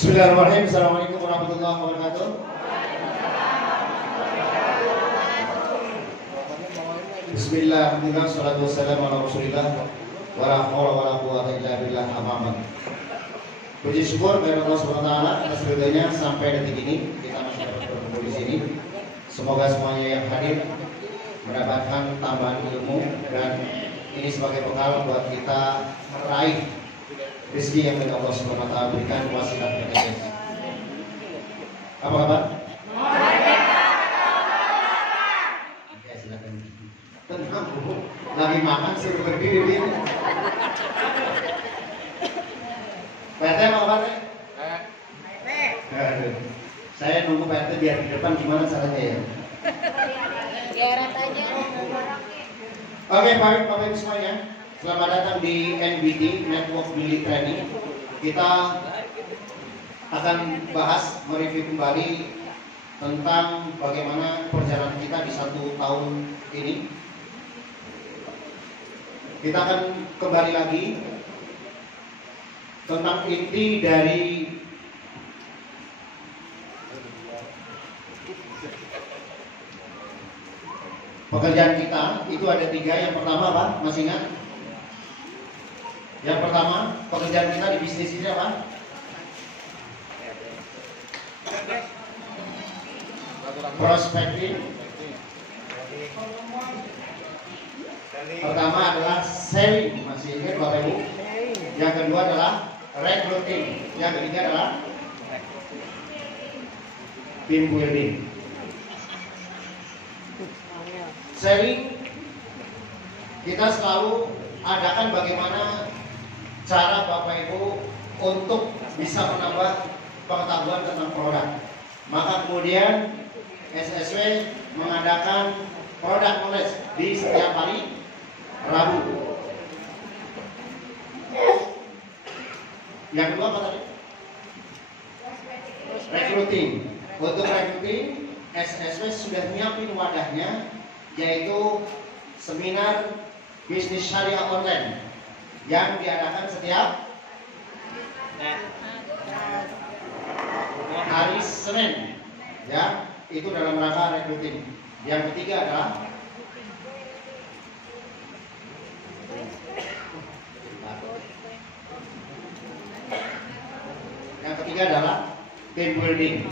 Bismillahirrahmanirrahim. Assalamualaikum warahmatullahi wabarakatuh. Bismillah, salatu wassalamu ala rasulillah wa la hawla wa la quwwata illa billah, amma ba'd. Puji syukur kepada Allah Subhanahu wa taala atas ridhonya sampai detik ini kita masih dapat berkumpul di sini. Semoga semuanya yang hadir mendapatkan tambahan ilmu dan ini sebagai bekal buat kita meraih rezeki yang telah Allah Subhanahu wa taala berikan wasilah PTS. Apa kabar? Oke, silakan. Tenang, Bu. Lagi makan suruh berdiri dia. PT apa kabar? Saya nunggu PT biar di depan gimana caranya ya? Geret aja. Oke, Bapak Ibu semuanya. Selamat datang di NBT, Network Daily Training. Kita akan bahas, mereview kembali tentang bagaimana perjalanan kita di 1 tahun ini. Kita akan kembali lagi tentang inti dari pekerjaan kita. Itu ada 3. Yang pertama apa? Masih ingat? Yang pertama, pekerjaan kita di bisnis ini apa? Prospecting. Pertama adalah selling, masih ingat Bapak Ibu? Yang kedua adalah recruiting. Yang ketiga adalah team building. Selling, kita selalu adakan bagaimana cara Bapak Ibu untuk bisa menambah pengetahuan tentang produk. Maka kemudian SSW mengadakan product knowledge di setiap hari Rabu. Yang kedua apa tadi? Recruiting. Untuk recruiting, SSW sudah nyiapin wadahnya, yaitu seminar bisnis syariah online yang diadakan setiap hari Senin, ya, itu dalam rangka recruiting. Yang ketiga adalah team building.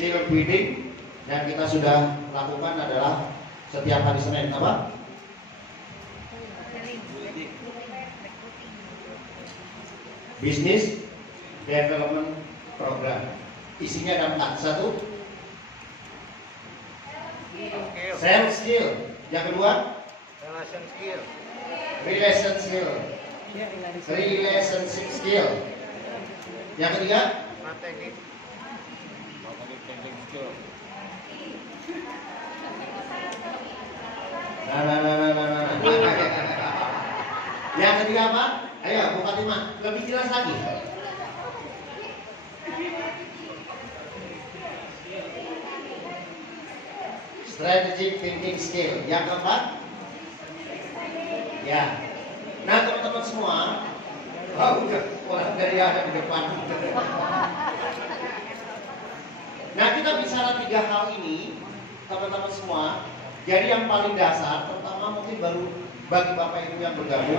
Team building yang kita sudah lakukan adalah setiap hari Senin apa? Business Development Program. Isinya ada 4. 1, sales skill. Yang kedua, relationship skill. Yang ketiga, Yang ketiga apa? Ayo, Bu Fatimah, lebih jelas lagi. Strategic thinking skill. Yang keempat, ya. Nah, teman-teman semua, udah orang dari ada di depan. Nah, kita bicara 3 hal ini, teman-teman semua. Jadi yang paling dasar, pertama mungkin baru bagi Bapak Ibu yang baru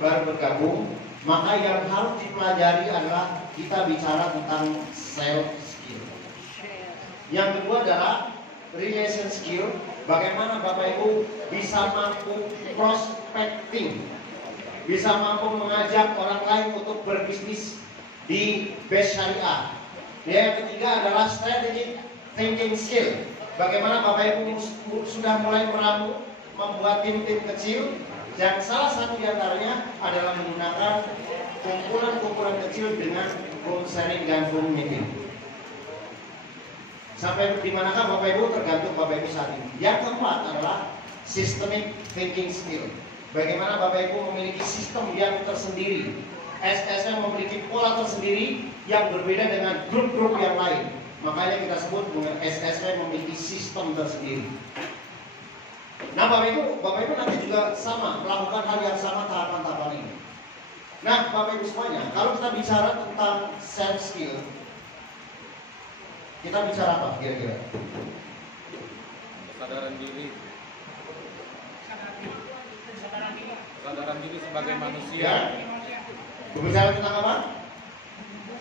bergabung, maka yang harus dipelajari adalah kita bicara tentang sales skill. Yang kedua adalah relation skill, bagaimana Bapak Ibu bisa mampu prospecting, bisa mampu mengajak orang lain untuk berbisnis di base syariah. Yang ketiga adalah strategic thinking skill, bagaimana Bapak Ibu sudah mulai meramu membuat tim-tim kecil, dan salah satu diantaranya adalah menggunakan kumpulan-kumpulan kecil dengan phone sharing dan phone meeting. Sampai di manakah Bapak Ibu tergantung Bapak Ibu saat ini. Yang keempat adalah systemic thinking skill. Bagaimana Bapak Ibu memiliki sistem yang tersendiri. SSM memiliki pola tersendiri yang berbeda dengan grup-grup yang lain. Makanya kita sebut SSM memiliki sistem tersendiri. Nah, Bapak Ibu nanti juga sama melakukan hal yang sama tahapan-tahapan ini. Nah, Bapak Ibu semuanya, kalau kita bicara tentang self skill, Kita bicara apa kira-kira? Kesadaran diri. Kesadaran diri sebagai manusia. Ya. Berbicara tentang apa?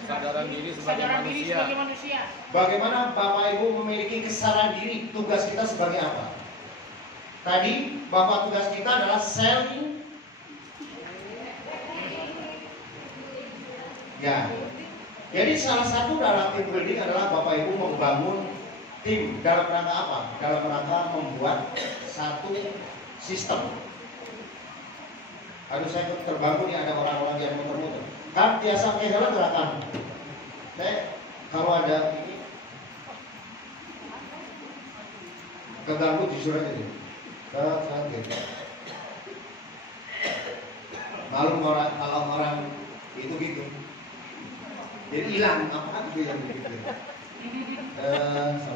Kesadaran diri sebagai manusia. Bagaimana Bapak Ibu memiliki kesadaran diri? Tugas kita sebagai apa? Tadi Bapak tugas kita adalah selling. Ya. Jadi salah satu dalam tim building adalah Bapak Ibu membangun tim dalam rangka apa? Dalam rangka membuat satu sistem. Aduh saya terbangun nih ada orang-orang yang muter-muter. Kan biasa pakai helm gerakan. Saya kalau ada ini keganggu jujur aja deh. Gitu. Malu kalau orang itu gitu. Jadi hilang apa gitu yang begitu.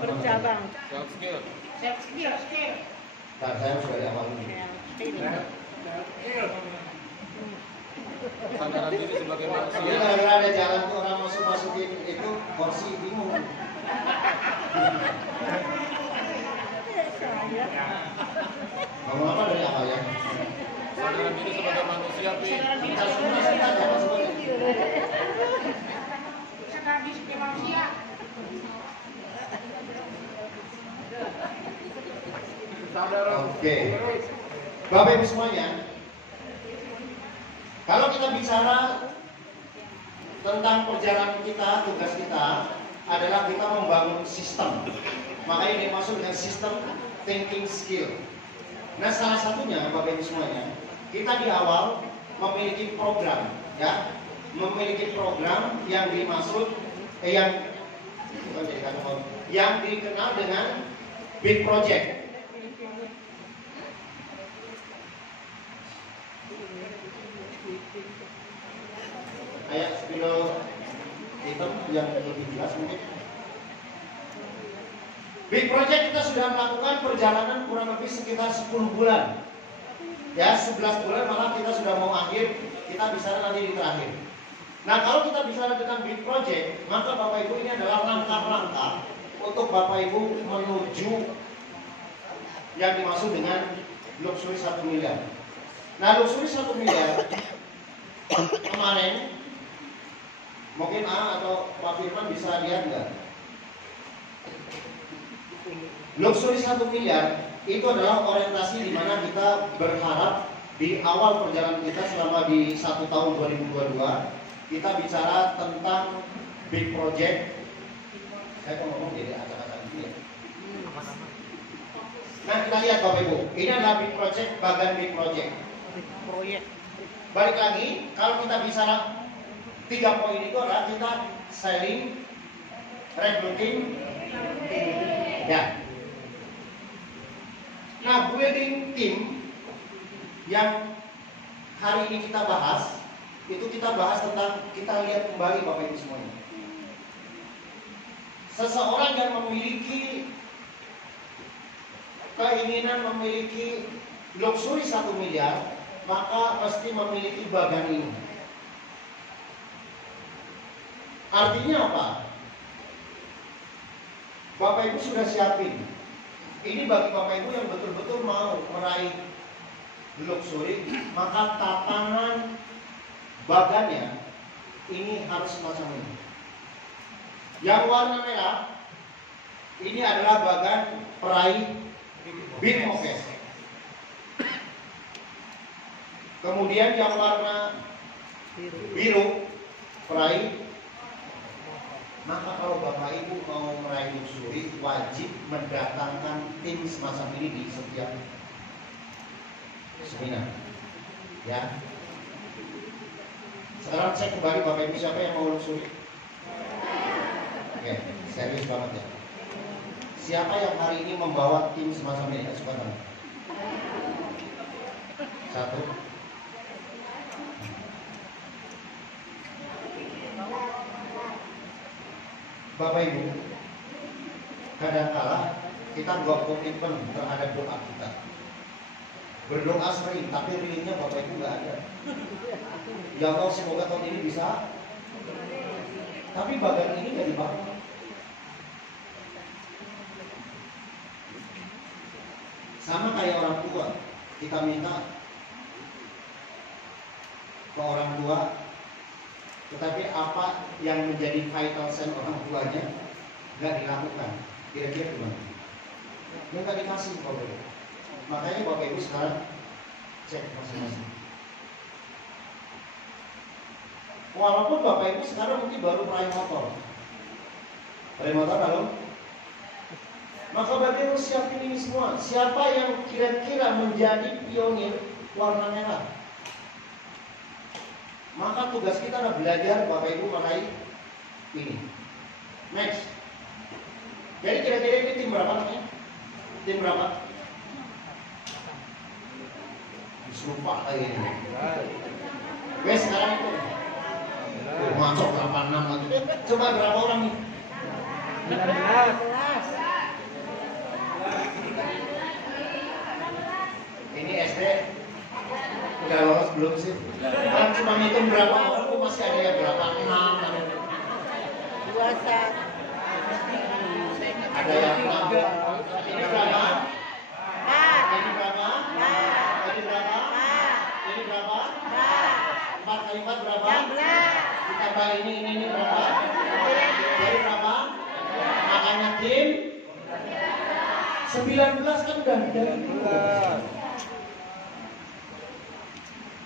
Bercabang. Self skill. Nah, saya sudah di awal dulu. Kesadaran diri sebagai Ini manusia. gara-gara ada jalan tuh orang masukin itu kursi bingung. Ngomong apa dari awal ya? Kesadaran diri sebagai manusia, Pi. Kita semua kita jangan sebutnya. Oke, Bapak Ibu semuanya, kalau kita bicara tentang perjalanan kita, tugas kita adalah kita membangun sistem. Makanya dimaksud dengan sistem thinking skill. Nah, salah satunya Bapak Ibu semuanya, kita di awal memiliki program, ya, memiliki program yang dimaksud yang dikenal dengan big project. Kayak spidol hitam yang lebih jelas mungkin. Big project kita sudah melakukan perjalanan kurang lebih sekitar 10 bulan. Ya, 11 bulan malah kita sudah mau akhir, kita bicara nanti di terakhir. Nah, kalau kita bicara tentang big project, maka Bapak Ibu ini adalah langkah-langkah untuk Bapak Ibu menuju yang dimaksud dengan luxury 1 miliar. Nah, luxury 1 miliar kemarin mungkin A atau Pak Firman bisa lihat nggak? Luxury 1 miliar itu adalah orientasi di mana kita berharap di awal perjalanan kita selama di 1 tahun 2022 kita bicara tentang big project. Saya kok ngomong jadi acak-acak gitu ya. Nah, kita lihat Bapak Ibu, ini adalah big project, bagian big project. Balik lagi, kalau kita bicara 3 poin itu adalah kita selling, recruiting, ya. Nah, building team yang hari ini kita bahas, itu kita bahas tentang, kita lihat kembali Bapak Ibu semuanya. Seseorang yang memiliki keinginan memiliki luxury 1 miliar, maka pasti memiliki bagan ini. Artinya apa? Bapak Ibu sudah siapin. Ini bagi Bapak Ibu yang betul-betul mau meraih luxury, maka tatanan bagannya ini harus semacam ini. Yang warna merah ini adalah bagan peraih big mokes. Kemudian yang warna biru peraih. Maka kalau Bapak Ibu mau meraih luxury, wajib mendatangkan tim semacam ini di setiap seminar. Ya. Sekarang cek kembali Bapak Ibu siapa yang mau luxury? Oke, serius banget ya. Siapa yang hari ini membawa tim semacam ini? Coba tangan. 1. Bapak Ibu, kadangkala kita buat komitmen terhadap doa kita. Berdoa sering, tapi realnya Bapak Ibu nggak ada. Ya Allah, semoga tahun ini bisa. Tapi bagian ini nggak dibangun. Sama kayak orang tua, kita minta ke orang tua, tetapi apa yang menjadi vital sign orang tuanya nggak dilakukan, kira-kira gimana? Dia nggak dikasih Bapak Ibu. Makanya Bapak Ibu sekarang cek masing-masing. Walaupun Bapak Ibu sekarang mungkin baru meraih motor, halo? Maka Bapak Ibu siapin ini semua. Siapa yang kira-kira menjadi pionir warna merah? Maka tugas kita adalah belajar Bapak Ibu meraih ini. Next. Jadi kira-kira ini tim berapa namanya? Tim berapa? Lupa lagi ini. Wes sekarang itu. Masuk 86 lagi. Coba berapa orang nih? 11. Ini SD udah lolos belum sih? Kan cuma ngitung berapa orang tuh masih ada yang berapa? 6 ada. 21. Ada yang 6. Ini berapa? Ini berapa? Ini berapa? Ini berapa? 4 kali 4 berapa? 16. Ditambah ini berapa? Jadi berapa? Makanya tim 19 kan udah ada.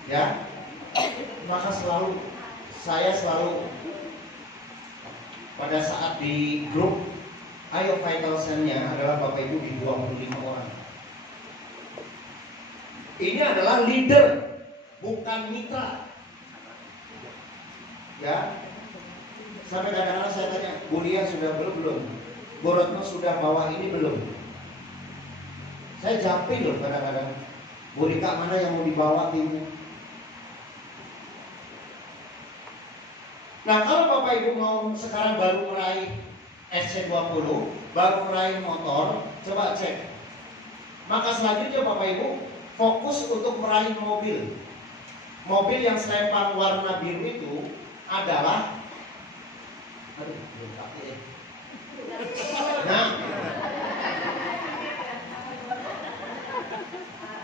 Ya, maka saya selalu pada saat di grup, ayo vital sign-nya adalah Bapak Ibu di 25 orang. Ini adalah leader, bukan mitra. Ya, sampai kadang-kadang saya tanya, Bu Lia sudah belum? Bu Retno sudah bawa ini belum? Saya japri loh kadang-kadang. Bu Rika mana yang mau dibawa timnya? Nah, kalau Bapak Ibu mau sekarang baru meraih SC20, baru meraih motor, coba cek. Maka selanjutnya Bapak Ibu fokus untuk meraih mobil. Mobil yang selempang warna biru itu adalah nah,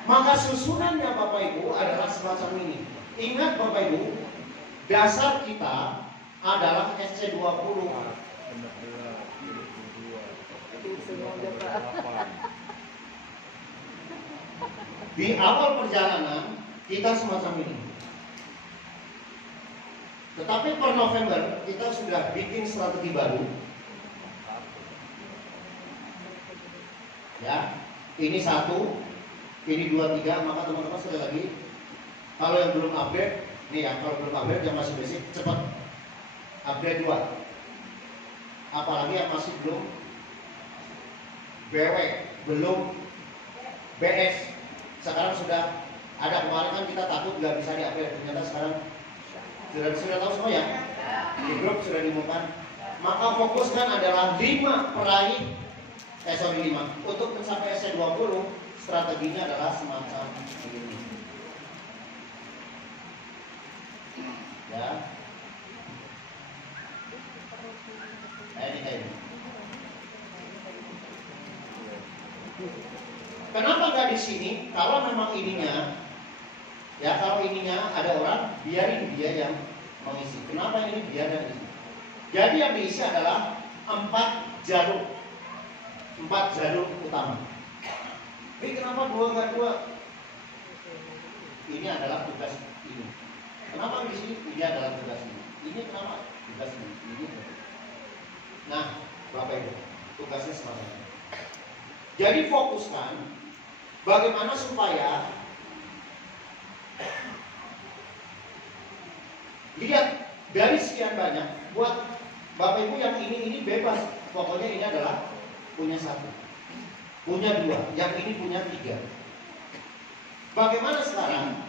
maka susunannya Bapak Ibu adalah semacam ini. Ingat Bapak Ibu, dasar kita adalah SC20. Di awal perjalanan kita semacam ini. Tetapi per November kita sudah bikin strategi baru. Ya, ini 1, ini 2, 3. Maka teman-teman sekali lagi, kalau yang belum update, nih ya, kalau belum update yang masih basic, cepat upgrade 2. Apalagi yang masih belum BW, belum BS. Sekarang sudah ada. Kemarin kan kita takut nggak bisa diupgrade, ternyata sekarang sudah tahu semua ya. Di grup sudah diumumkan. Maka fokuskan adalah 5 peraih 5. Untuk mencapai SC20, strateginya adalah semacam begini. Ya. Ini kayak ini. Kenapa nggak di sini? Kalau memang ininya, ya kalau ininya ada orang, biarin dia yang mengisi. Kenapa ini dia dan ini? Jadi yang diisi adalah 4 jalur. 4 jalur utama. Ini kenapa 2 nggak 2? Ini adalah tugas ini. Kenapa di sini? Ini adalah tugas ini. Ini kenapa? Tugas ini. Ini. Nah, Bapak Ibu, tugasnya semacam ini. Jadi fokuskan bagaimana supaya lihat dari sekian banyak, buat Bapak Ibu yang ini bebas. Pokoknya ini adalah punya 1, punya 2, yang ini punya 3. Bagaimana sekarang?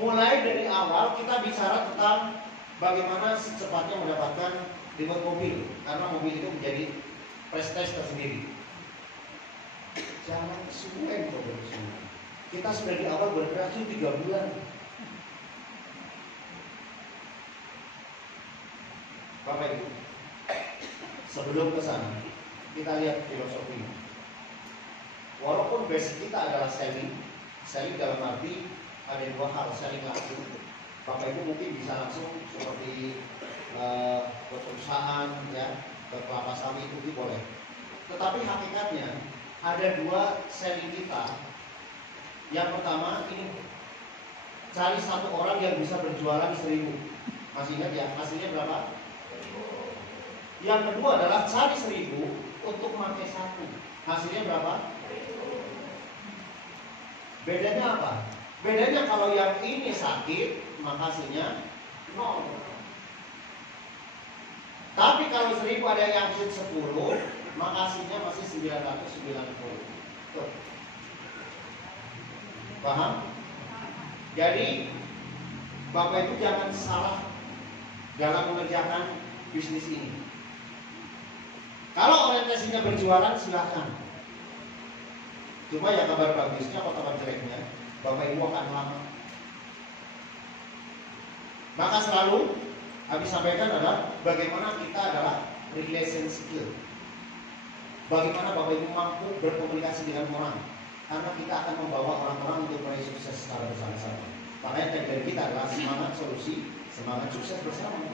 Mulai dari awal kita bicara tentang bagaimana secepatnya mendapatkan reward mobil, karena mobil itu menjadi prestasi tersendiri. Jangan kesuwen Bapak Ibu. Kita sudah di awal bergerak 3 bulan. Bapak Ibu, sebelum ke sana kita lihat filosofinya. walaupun basic kita adalah selling dalam arti ada dua hal, selling langsung. Bapak Ibu mungkin bisa langsung seperti ke perusahaan, ya, ke kelapa sawit itu boleh. Tetapi hakikatnya ada dua selling kita. Yang pertama ini cari satu orang yang bisa berjualan 1000. Masih ingat ya, hasilnya berapa? Yang kedua adalah cari 1000 untuk pakai satu. Hasilnya berapa? Bedanya apa? Bedanya kalau yang ini sakit, maka hasilnya 0. Tapi kalau 1000 ada yang 10, maka hasilnya masih 990. Tuh. Paham? Jadi Bapak Ibu jangan salah dalam mengerjakan bisnis ini. Kalau orientasinya berjualan silahkan. Cuma ya kabar bagusnya atau kabar jeleknya, Bapak Ibu akan lama. Maka selalu habis sampaikan adalah bagaimana kita adalah relation skill. Bagaimana Bapak Ibu mampu berkomunikasi dengan orang. Karena kita akan membawa orang-orang untuk meraih sukses secara bersama-sama. Makanya tagline kita adalah semangat solusi, semangat sukses bersama.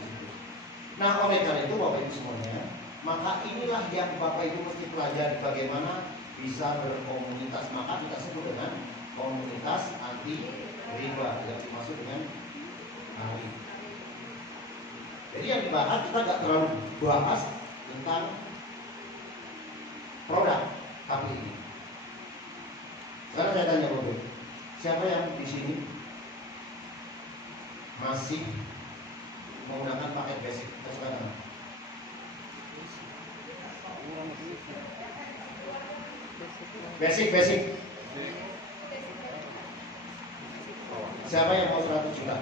Nah, oleh karena itu Bapak Ibu semuanya, maka inilah yang Bapak Ibu mesti pelajari bagaimana bisa berkomunitas. Maka kita sebut dengan komunitas anti riba, yang dimaksud dengan hari. Jadi yang dibahas kita nggak terlalu bahas tentang produk tapi ini. Sekarang saya tanya Bapak, siapa yang di sini masih menggunakan paket basic? Sekarang basic. Siapa yang mau 100 juta?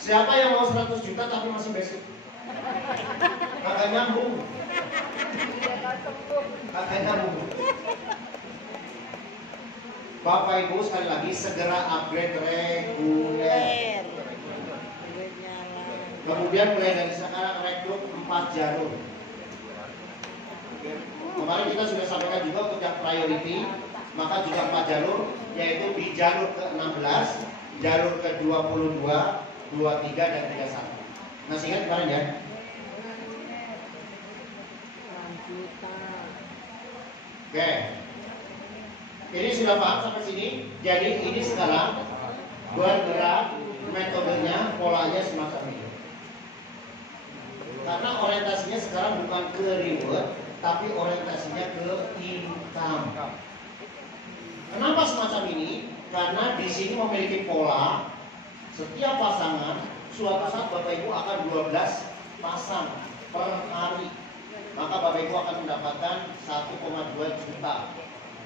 Siapa yang mau 100 juta tapi masih basic? Agak nyambung. Bapak Ibu sekali lagi segera upgrade reguler. Kemudian mulai dari sekarang rekrut 4 jalur. Kemarin kita sudah sampaikan juga untuk yang priority, maka juga 4 jalur, yaitu di jalur ke-16, jalur ke-22, 23 dan 31. Masih ingat kemarin ya? Oke. Ini sudah paham sampai sini. Jadi ini sekarang bergerak metodenya, polanya semacam ini. Karena orientasinya sekarang bukan ke reward, tapi orientasinya ke income. Kenapa semacam ini? Karena di sini memiliki pola. Setiap pasangan suatu saat Bapak Ibu akan 12 pasang per hari. Maka Bapak Ibu akan mendapatkan 1,2 juta.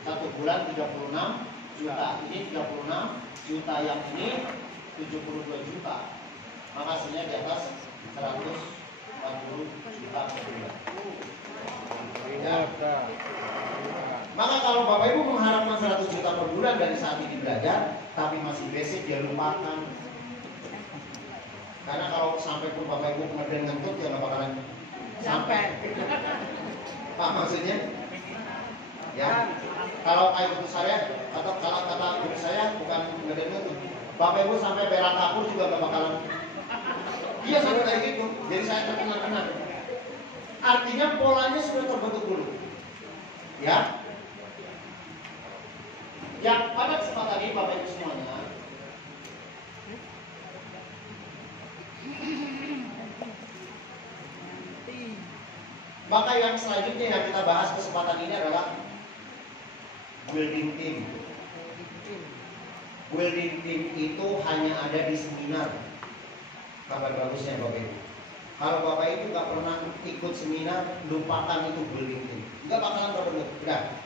Satu bulan 36 juta. Ini 36 juta, yang ini 72 juta. Maka hasilnya di atas 140 juta per bulan. Ya. Maka kalau Bapak Ibu mengharapkan 100 juta per bulan dari saat ini belajar, tapi masih basic, dia lupakan. Karena kalau sampai pun Bapak Ibu kemudian ngentut, ya nggak bakalan sampai. Pak maksudnya? Ya. Kalau kayak guru saya atau kalau kata guru saya bukan ngentut. Bapak Ibu sampai berak kapur juga nggak bakalan. Iya sampai kayak gitu. Jadi saya terkenal-kenal. Artinya polanya sudah terbentuk dulu. Ya. Yang pada kesempatan ini Bapak Ibu semuanya, maka yang selanjutnya yang kita bahas kesempatan ini adalah building team. Building team itu hanya ada di seminar. Kabar bagusnya Bapak Ibu, kalau Bapak Ibu nggak pernah ikut seminar, lupakan itu building team. Nggak bakalan terbentuk. Udah.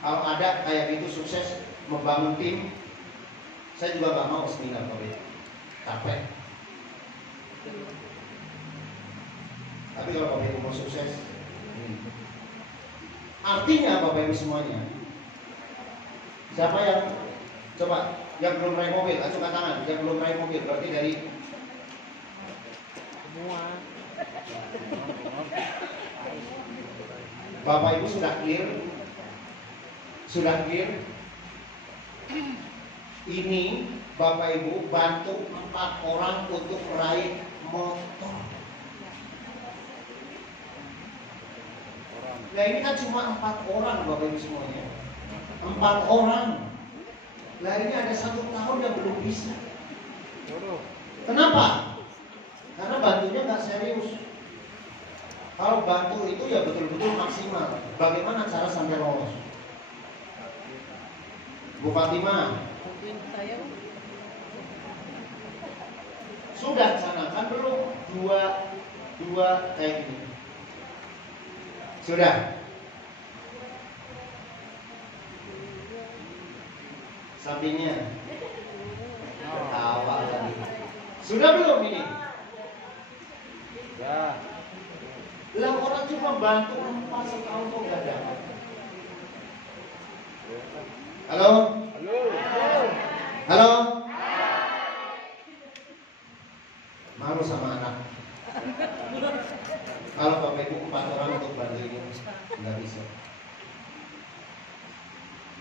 Kalau ada kayak gitu sukses membangun tim, saya juga nggak mau seminar Bapak Ibu. Capek. Tapi kalau Bapak Ibu mau sukses, artinya Bapak Ibu semuanya, siapa yang coba yang belum naik mobil, acukan tangan. Yang belum naik mobil berarti dari semua. Bapak Ibu sudah clear? Sudah clear? Ini Bapak Ibu bantu 4 orang untuk meraih motor. Nah ini kan cuma 4 orang Bapak Ibu semuanya. 4 orang. Nah ini ada 1 tahun yang belum bisa. Kenapa? Karena bantunya nggak serius. Kalau bantu itu ya betul-betul maksimal. Bagaimana cara sampai lolos? Bu Fatimah, sudah sana kan belum? Dua kayak gini. Sudah. Sampingnya. Awal lagi. Sudah belum ini? Ya. Lah orang cuma bantu 4 setahun kok gak dapat. Halo? Halo. Halo? Malu sama anak. Kalau Bapak Ibu 4 orang untuk bantu ini nggak bisa.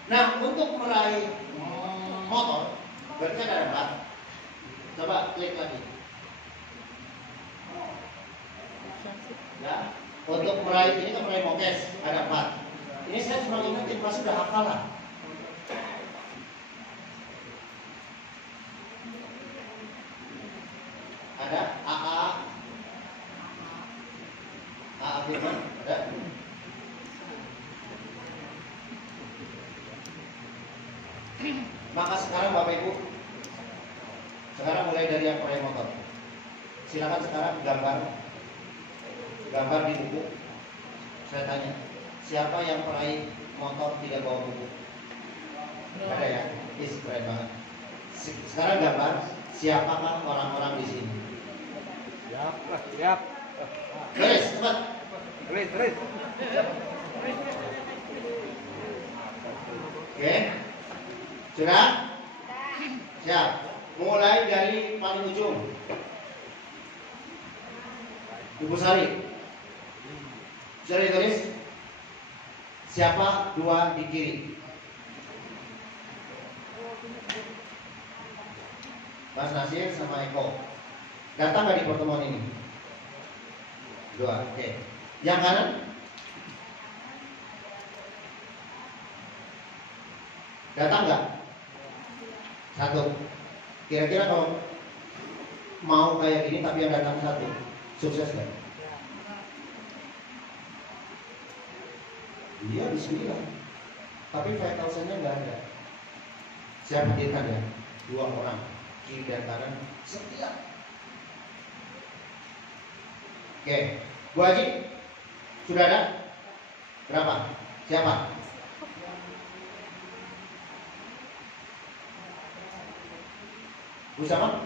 Nah untuk meraih motor berarti ada 4. Coba klik lagi. Ya, untuk meraih ini kan meraih mokes ada 4. Ini saya cuma ingetin pas sudah hafalan. Ada AA Firman ada. Maka sekarang Bapak Ibu, sekarang mulai dari yang meraih motor. Silakan sekarang gambar di buku. Saya tanya, siapa yang meraih motor tidak bawa buku? Ada ya? Keren banget. Sekarang gambar, siapakah orang-orang di sini? Siap. Tulis, cepat. Tulis. Oke. Sudah? Siap. Mulai dari paling ujung. Ibu Sari. Sudah ditulis? Siapa 2 di kiri? Mas Nasir sama Eko. Datang nggak di pertemuan ini? 2, oke. Yang kanan? Datang nggak? 1. Kira-kira kalau mau kayak gini tapi yang datang 1, sukses nggak? Iya bismillah. Tapi vital sign-nya nggak ada. Saya hadirkan ya 2 orang kiri dan kanan setia. Oke, Bu Haji sudah ada? Berapa? Siapa? Bu siapa?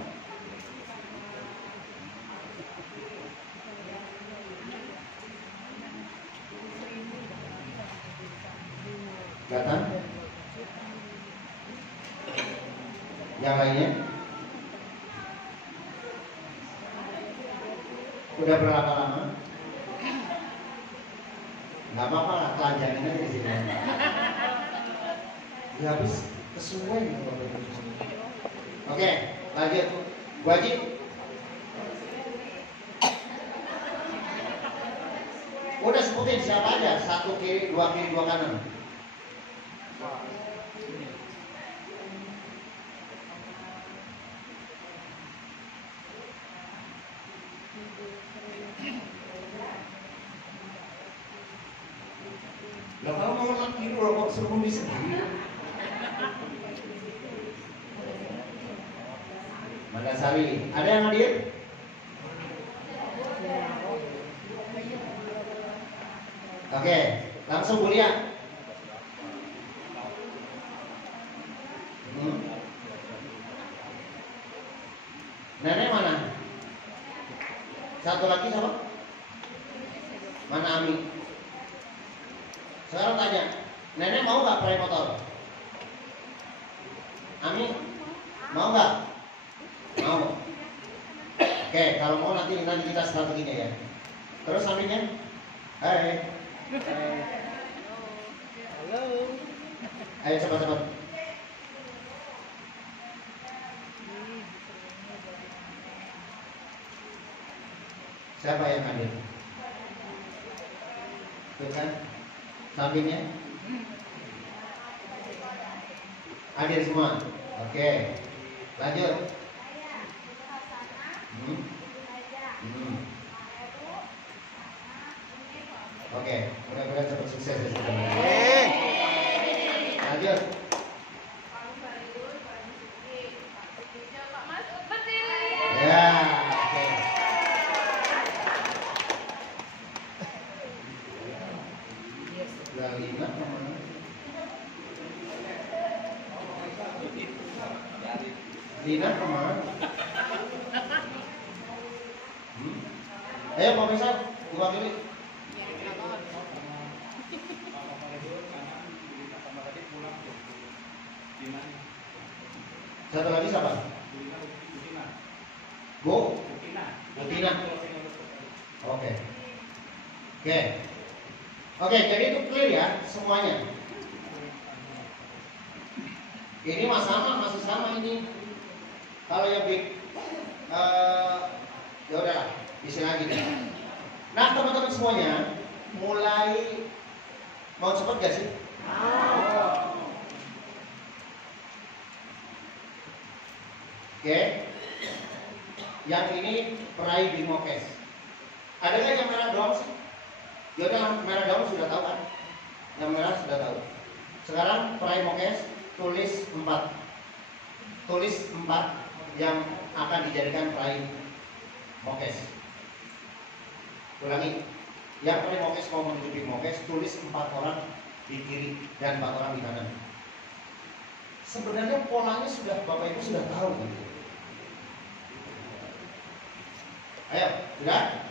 Datang? Yang lainnya? Udah berapa lama? Gak apa-apa lah, telanjangin aja di sini. Ya habis kesuwen gitu. Oke, lanjut. Bu Haji. Udah sebutin siapa aja, 1 kiri, 2 kiri, 2 kanan. Lah kalau mau lagi rokok sembunyi sendiri. Mandasari, ada yang hadir? Oke, langsung Bu Lia. Nenek mana? 1 lagi siapa? Mana Ami? Sekarang tanya, nenek mau nggak pakai motor? Ami, mau nggak? Mau. Oke, kalau mau nanti kita strateginya ya. Terus sampingnya. Hai. Halo. Ayo cepat-cepat. Siapa yang hadir? Tuh kan? Sampingnya. Hadir semua. Oke. Lanjut. Oke, mudah-mudahan cepat sukses ya saudara. Lanjut. Ya, oke. Lina kemana? Lina kemana? Ayo Pak Faisal, buka diri. Satu lagi siapa? Bu? Butina. Oke. Oke, jadi itu clear ya semuanya. Ini masih sama ini. Kalau yang big, ya udahlah, isi lagi deh. Nah teman-teman semuanya, mulai mau cepet gak sih? Oke. Yang ini peraih Bimokes. Ada nggak yang merah doang sih? Ya udah, merah doang sudah tahu kan? Yang merah sudah tahu. Sekarang peraih Mokes tulis 4. Tulis 4 yang akan dijadikan peraih Mokes. Ulangi. Yang peraih Mokes mau menuju Bimokes, tulis 4 orang di kiri dan 4 orang di kanan. Sebenarnya polanya sudah Bapak Ibu sudah tahu gitu. Ayo, sudah?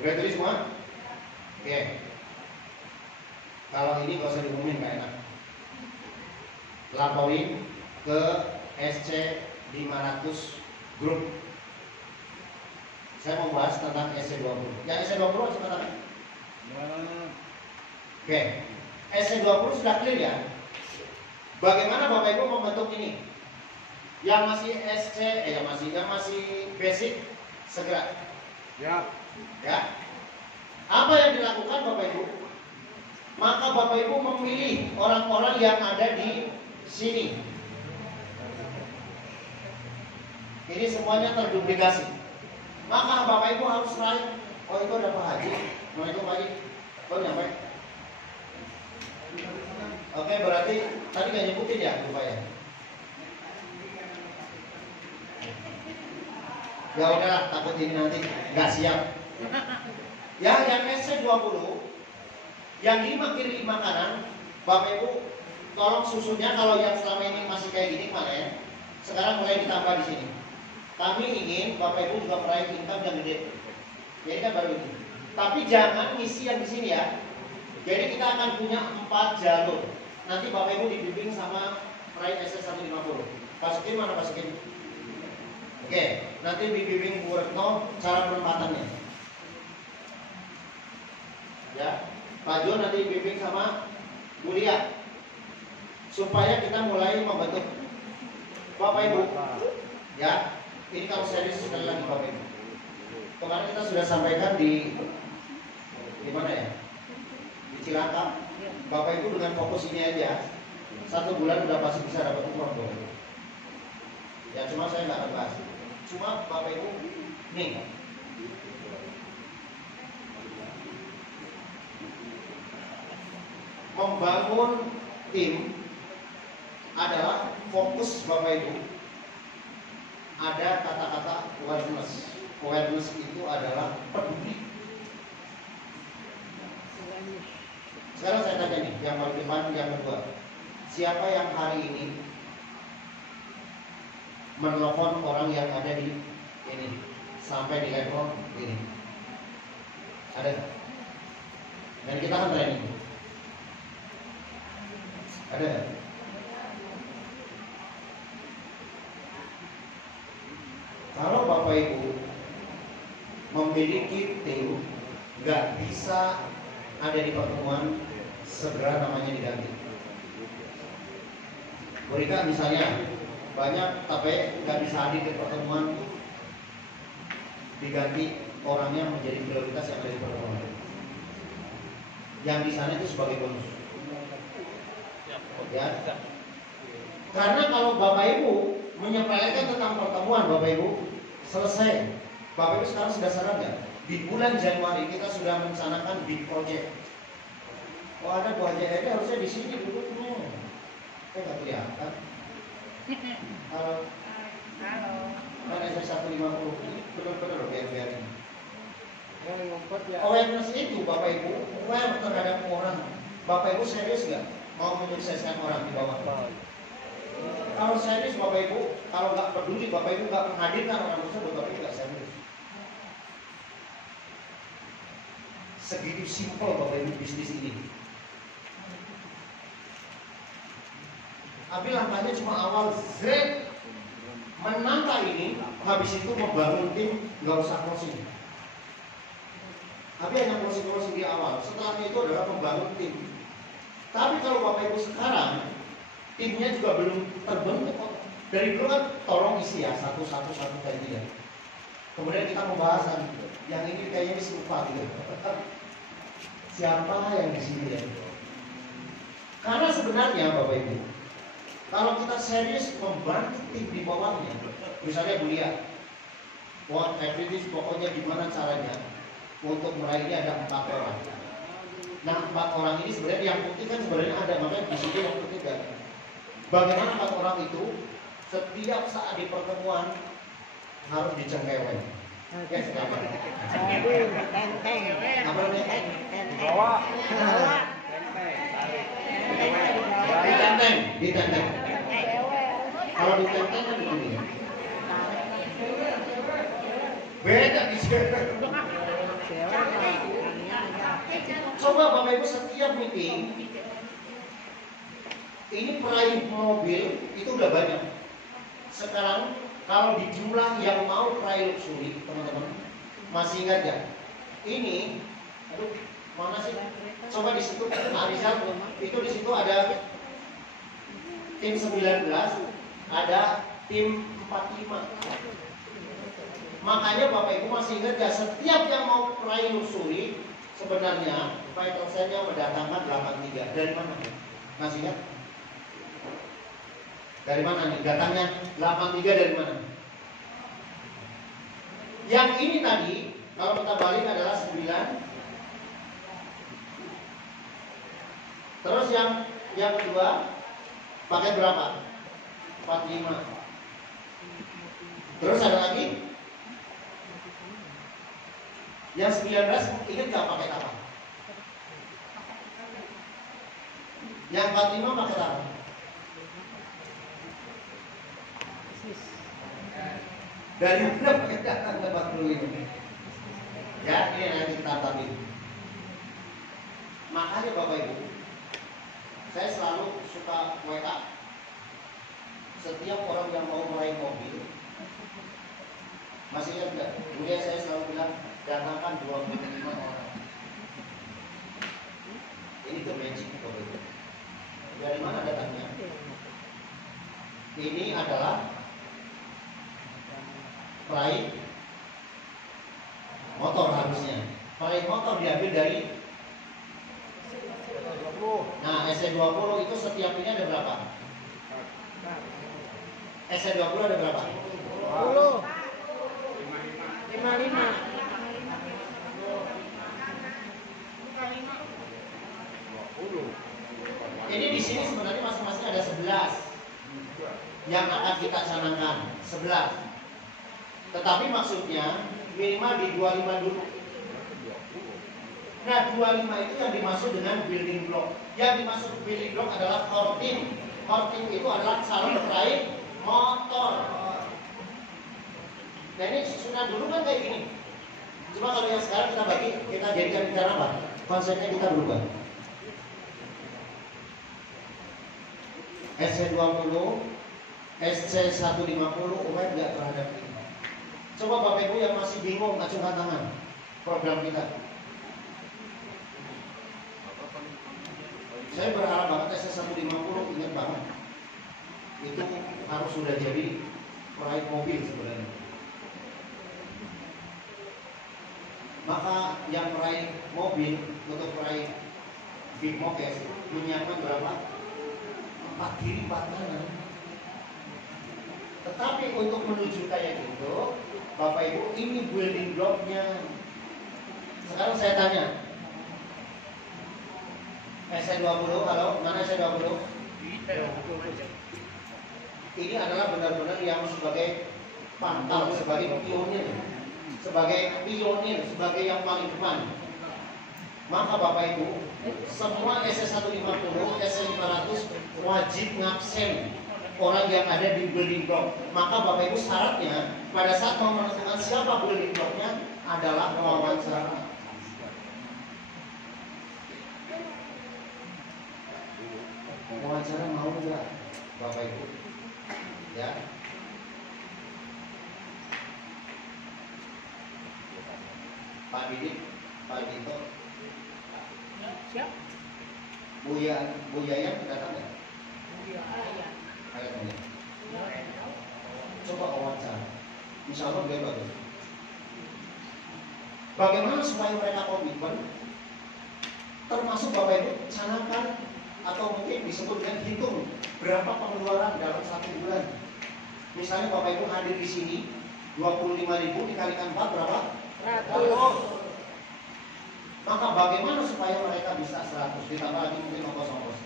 Udah tulis semua? Oke. Kalau ini gak usah diumumin, gak enak. Laporin ke SC 500 grup. Saya mau bahas tentang SC20. Yang SC20 cepat apa? Oke. SC20 sudah clear ya? Bagaimana Bapak Ibu membentuk ini? Yang masih SC, yang masih basic segera. Ya. Apa yang dilakukan Bapak Ibu? Maka Bapak Ibu memilih orang-orang yang ada di sini. Ini semuanya terduplikasi. Maka Bapak Ibu harus raih. Oh itu ada Pak Haji. Nah itu Pak Haji. Oh nyampe. Oke, berarti tadi nggak nyebutin ya rupanya. Ya udahlah, takut ini nanti nggak siap. Ya, yang SC20, yang 5 kiri 5 kanan, Bapak Ibu tolong susunnya kalau yang selama ini masih kayak gini mana ya? Sekarang mulai ditambah di sini. Kami ingin Bapak Ibu juga meraih income yang gede. Jadi kan baru ini. Tapi jangan ngisi yang di sini ya. Jadi kita akan punya 4 jalur. Nanti Bapak Ibu dibimbing sama meraih SC150. Masukin mana masukin? Oke, nanti dibimbing Bu Retno cara penempatannya. Ya, Pak Jo nanti dibimbing sama Bu Lia. Supaya kita mulai membentuk. Bapak Ibu, ya, ini kalau serius sekali lagi Bapak Ibu. Kemarin kita sudah sampaikan di mana ya? Di Cilangkap. Bapak Ibu dengan fokus ini aja 1 bulan udah pasti bisa dapat uang dong. Ya cuma saya nggak akan bahas. Cuma Bapak Ibu nih membangun tim adalah fokus Bapak Ibu. Ada kata-kata awareness. Awareness itu adalah peduli. Sekarang saya tanya nih, yang paling depan, yang kedua, siapa yang hari ini menelpon orang yang ada di ini sampai di level ini? Ada? Dan kita kan training. Ada? Bapak Ibu memiliki tim nggak bisa ada di pertemuan segera namanya diganti. Mereka misalnya banyak tapi nggak bisa hadir di pertemuan, diganti orangnya menjadi prioritas yang ada di pertemuan. Yang di sana itu sebagai bonus. Ya. Karena kalau Bapak Ibu menyepelekan tentang pertemuan, Bapak Ibu selesai. Bapak Ibu sekarang sudah sadar nggak? Di bulan Januari kita sudah merencanakan big project. Oh ada Bu Haji Ede harusnya di sini duduknya. Nggak kelihatan. Halo. Kan SC150 ini benar-benar biar ini. Awareness itu Bapak Ibu, aware terhadap orang. Bapak Ibu serius nggak mau menyukseskan orang di bawah? Kalau serius Bapak Ibu, kalau nggak peduli Bapak Ibu nggak menghadirkan orang tersebut, Bapak Ibu nggak serius. Segitu simpel Bapak Ibu bisnis ini. Tapi langkahnya cuma awal Z menangkap ini, habis itu membangun tim, nggak usah closing. Tapi hanya closing di awal. Setelahnya itu adalah membangun tim. Tapi kalau Bapak Ibu sekarang timnya juga belum terbentuk. Dari dulu kan tolong isi ya satu kayak gitu. Kemudian kita membahasan yang ini kayaknya lupa gitu. Siapa yang di sini ya? Karena sebenarnya Bapak Ibu, kalau kita serius membantu tim di bawahnya, misalnya Bu Lia, what activities pokoknya gimana caranya untuk meraihnya ada 4 orang. Nah 4 orang ini sebenarnya yang putih kan sebenarnya ada, makanya di sini yang putih kan. Bagaimana 4 orang itu setiap saat di pertemuan harus dicengkeweng. Ya sekarang. Tenteng. Apa namanya? Bawa. Ditenteng. Kalau ditenteng kan begini. Beda di sini. Coba Bapak Ibu setiap meeting ini peraih mobil itu udah banyak. Sekarang kalau di jumlah yang mau peraih luxury, teman-teman masih ingat ya? Ini, aduh, mana sih? Coba di situ, Arizal, itu di situ ada tim 19, ada tim 45. Makanya Bapak Ibu masih ingat ya? Setiap yang mau peraih luxury sebenarnya vital sign-nya mendatangkan 83. Dari mana? Masih ingat? Dari mana nih? Datangnya 83 dari mana? Yang ini tadi, kalau kita balik adalah 9. Terus yang kedua pakai berapa? 45. Terus ada lagi? Yang 19 ingat gak pakai apa? Yang 45 pakai apa? Dari mana pakai datang ke 40 ini? Ya, ini nanti kita tampil. Makanya Bapak Ibu, saya selalu suka WA. Setiap orang yang mau meraih mobil, masih ingat nggak? Kemudian saya selalu bilang, datangkan 25 orang. Ini the magic Bapak Ibu. Dari mana datangnya? Ini adalah peraih motor harusnya. Peraih motor diambil dari nah SC20 itu setiap ini ada berapa? SC20 ada berapa? 10. 55. Ini di sini sebenarnya masing-masing ada 11 yang akan kita canangkan 11. Tetapi maksudnya minimal di 25 dulu. Nah 25 itu yang dimaksud dengan building block. Yang dimaksud building block adalah core team. Core team itu adalah calon peraih motor. Nah ini susunan dulu kan kayak gini. Cuma kalau yang sekarang kita bagi, kita jadikan bicara apa? Konsepnya kita berubah. SC20, SC150 aware nggak terhadap ini? Coba Bapak Ibu yang masih bingung, acungkan tangan. Program kita. Saya berharap banget SS150, ingat banget. Itu harus sudah jadi proyek mobil sebenarnya. Maka yang proyek mobil untuk proyek Big Mokes menyiapkan berapa? 4 kiri 4 kanan. Tetapi untuk menuju kayak gitu, Bapak Ibu, ini building blocknya. Sekarang saya tanya, SN20, halo, mana SN20? Ini adalah benar-benar yang sebagai pangkal, sebagai pionir, sebagai yang paling depan. Maka Bapak Ibu, semua SS150, SS500 wajib ngabsen orang yang ada di building block. Maka Bapak Ibu syaratnya pada saat mau menentukan siapa building blocknya adalah wawancara. Wawancara mau nggak Bapak Ibu? Ya. Pak Didik, Pak Dito, Siap? Bu Yayan datang ya? Ayo tanya. Coba wawancara. Insya Allah dia bagus. Bagaimana supaya mereka komitmen? Termasuk Bapak Ibu canangkan atau mungkin disebut dengan hitung berapa pengeluaran dalam 1 bulan. Misalnya Bapak Ibu hadir di sini 25.000 dikalikan 4 berapa? 100. Maka bagaimana supaya mereka bisa 100 ditambah lagi mungkin ongkos-ongkos.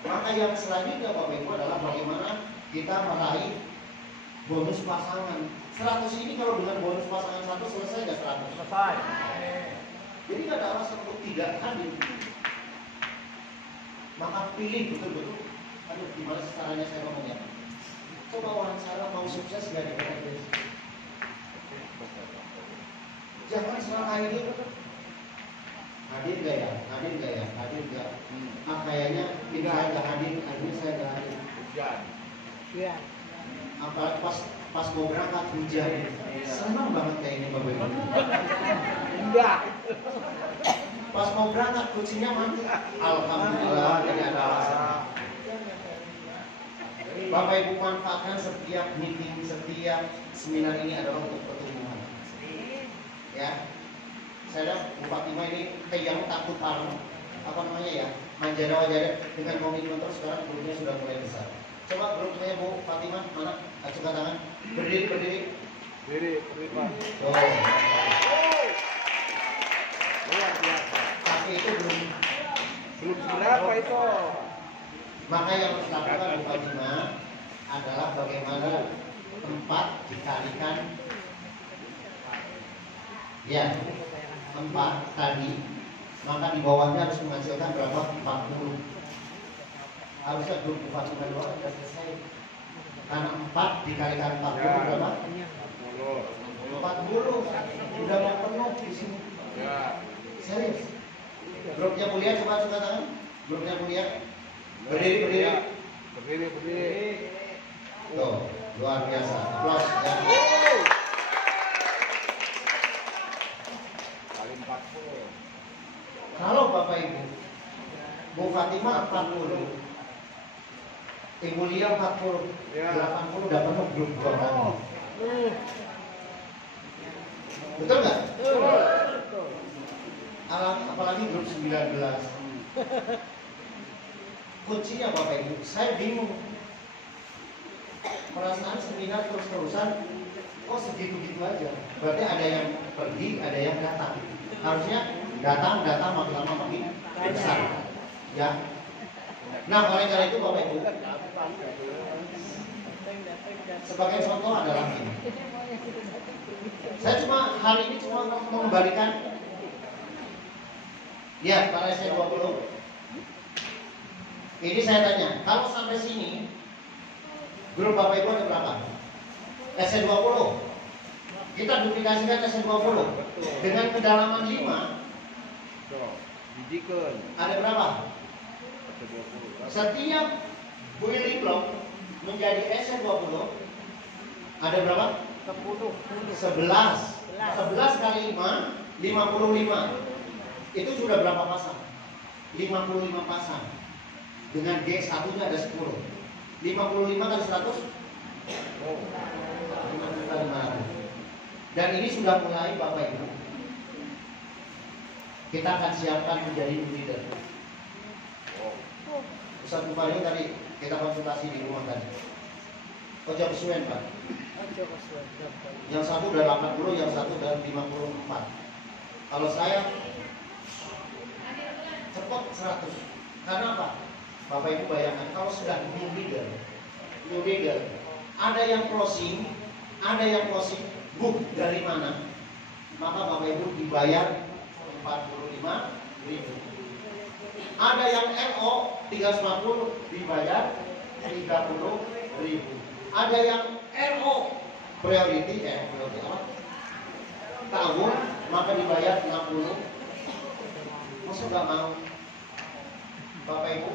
Maka yang selanjutnya Bapak Ibu adalah bagaimana kita meraih bonus pasangan. 100 ini kalau dengan bonus pasangan 1 selesai nggak 100? Selesai. Jadi nggak ada alasan untuk tidak hadir. Maka pilih betul-betul. Aduh, gimana caranya saya ngomongnya? Coba wawancara mau sukses nggak di PNS? Jangan selama ini hadir nggak ya? Hadir nggak ya? Hadir nggak? Ah kayaknya ini saya nggak hadir, ini saya nggak hadir. Hujan. Iya. Apalagi pas mau berangkat hujan. Senang banget kayaknya Bapak Ibu. Enggak. Pas mau berangkat kucingnya mati. Alhamdulillah tidak ada alasan. Bapak Ibu manfaatkan setiap meeting, setiap seminar ini adalah untuk pertumbuhan. Ya. Saya Bu Fatima ini yang takut parah, apa namanya ya, manjada-manjada dengan komitmen terus. Sekarang grupnya sudah mulai besar. Coba grupnya Bu Fatima mana? Acungkan tangan. Berdiri. Pak. Oh. Luar biasa. Tapi itu belum Berapa itu? Maka yang harus dilakukan Bu Fatima adalah bagaimana 4 dikalikan ya 4 tadi, maka di bawahnya harus menghasilkan berapa? 40. Harusnya grup Bu Fatima doang sudah selesai. Karena 4 dikalikan 40 berapa? 40. Udah mau penuh di sini. Ya. Serius. Grupnya mulia coba angkat tangan. Grupnya mulia. Berdiri. Tuh, luar biasa. Aplaus ya. Kalau Bapak Ibu, Bu Fatima 40, Ibu Lia 40, 80 udah penuh grup kami. Betul nggak? Apalagi grup 19. Kuncinya Bapak Ibu, saya bingung. Perasaan seminar terus-terusan, kok segitu-gitu aja. Berarti ada yang pergi, ada yang datang. Harusnya datang makin lama makin besar. Ya. Nah, oleh karena itu Bapak Ibu, sebagai contoh adalah ini. Saya hari ini cuma mengembalikan ya para SN20. Ini saya tanya, kalau sampai sini grup Bapak Ibu ada berapa? SN20. Kita duplikasikan SN20 dengan kedalaman 5. Ada berapa? Setiap building block menjadi SN20 ada berapa? 11 kali 5, 55. Itu sudah berapa pasang? 55 pasang. Dengan G satunya ada 10. 55 kali 100? 5.500. Dan ini sudah mulai Bapak Ibu. Kita akan siapkan menjadi leader. Ustaz Bukhari tadi kita konsultasi di rumah tadi. Ojo kesuwen Pak. Yang satu udah 80, yang satu udah 54. Kalau saya cepat 100. Karena apa? Bapak Ibu bayangkan kalau sudah new leader, ada yang closing, dari mana? Maka Bapak Ibu dibayar 45.000. Ada yang NO 350 dibayar 30.000. Ada yang NO priority apa? Tahun maka dibayar 60. Masa nggak mau? Bapak Ibu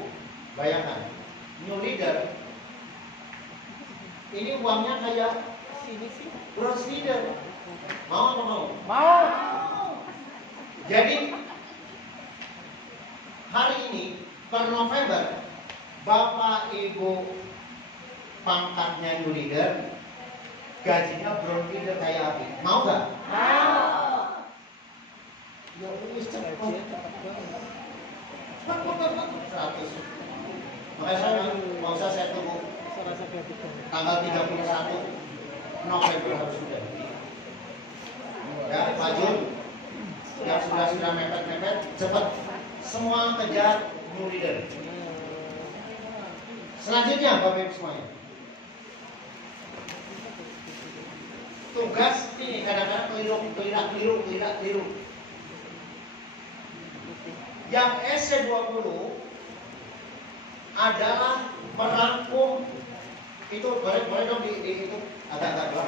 bayangkan new leader ini uangnya kayak gross leader. Mau atau mau? Mau. Jadi hari ini per November Bapak Ibu pangkatnya new leader, gajinya ground leader kayak apa? Mau nggak? Mau. Ya wis cepet. 100. Makanya saya mau saya tunggu tanggal 31 November harus sudah. Ya, Pak Jun, yang sudah mepet-mepet, cepat semua kejar new leader. Selanjutnya Bapak Ibu semuanya. Tugas ini kadang-kadang keliru. Yang SC20 adalah merangkum itu boleh dong di itu agak dua.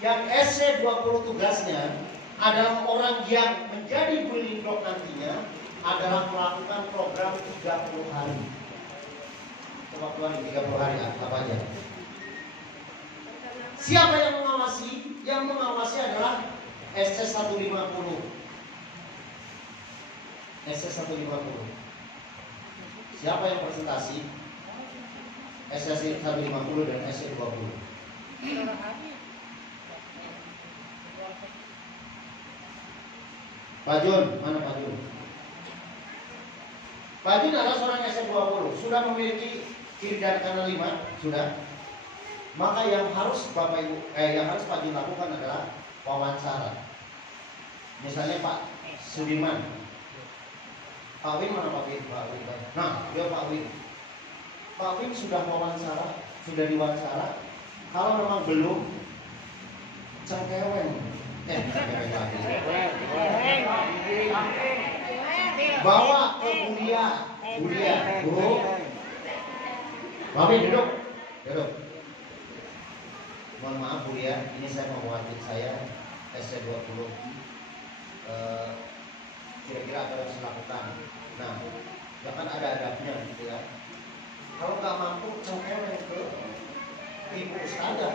Yang SC20 tugasnya adalah orang yang menjadi building block nantinya adalah melakukan program 30 hari. Coba keluar 30 hari apa aja? Siapa yang mengawasi? Yang mengawasi adalah SC150. SC150. Siapa yang presentasi? SC150 dan SC20. Pak Jun, mana Pak Jun? Pak Jun adalah seorang SC20, sudah memiliki kiri dan kanan 5, sudah. Maka yang harus Bapak Ibu, yang harus Pak Jun lakukan adalah wawancara. Misalnya Pak Sudirman, Pak Win mana Pak Win? Nah, dia Pak Win. Pak Win sudah diwawancara. Kalau memang belum, cengkeweng. Bawa ke Bulia, Bu. Pak Win duduk. Mohon maaf Bu ya, ini saya mau mewakili saya SC20. Kira-kira apa yang harus dilakukan. Nah, ya kan ada adabnya gitu ya. Kalau nggak mampu, cengkeweng ke Ibu Ustazah,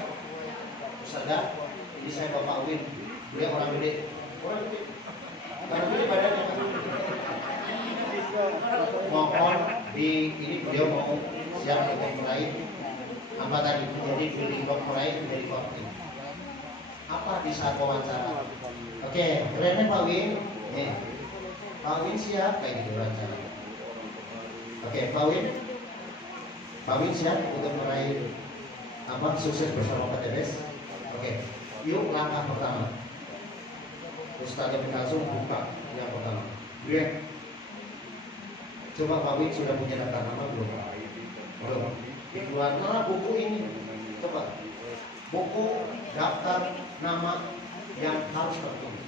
ini saya Bapak Win, beliau orang gede. Karena gede badannya kan. Mohon ini beliau mau siap untuk mulai apa tadi menjadi building block mulai menjadi kopi. Apa di saat wawancara? Oke, kerennya Pak Win. Pak Win siap kayak gitu wawancara. Oke, Pak Win siap untuk meraih sukses bersama PTBS. Oke, yuk langkah pertama. Ustaz langsung buka yang pertama. Greg, coba Pak Win sudah punya daftar nama belum? Belum. Dikeluarkanlah buku ini. Coba buku daftar nama yang harus tertulis.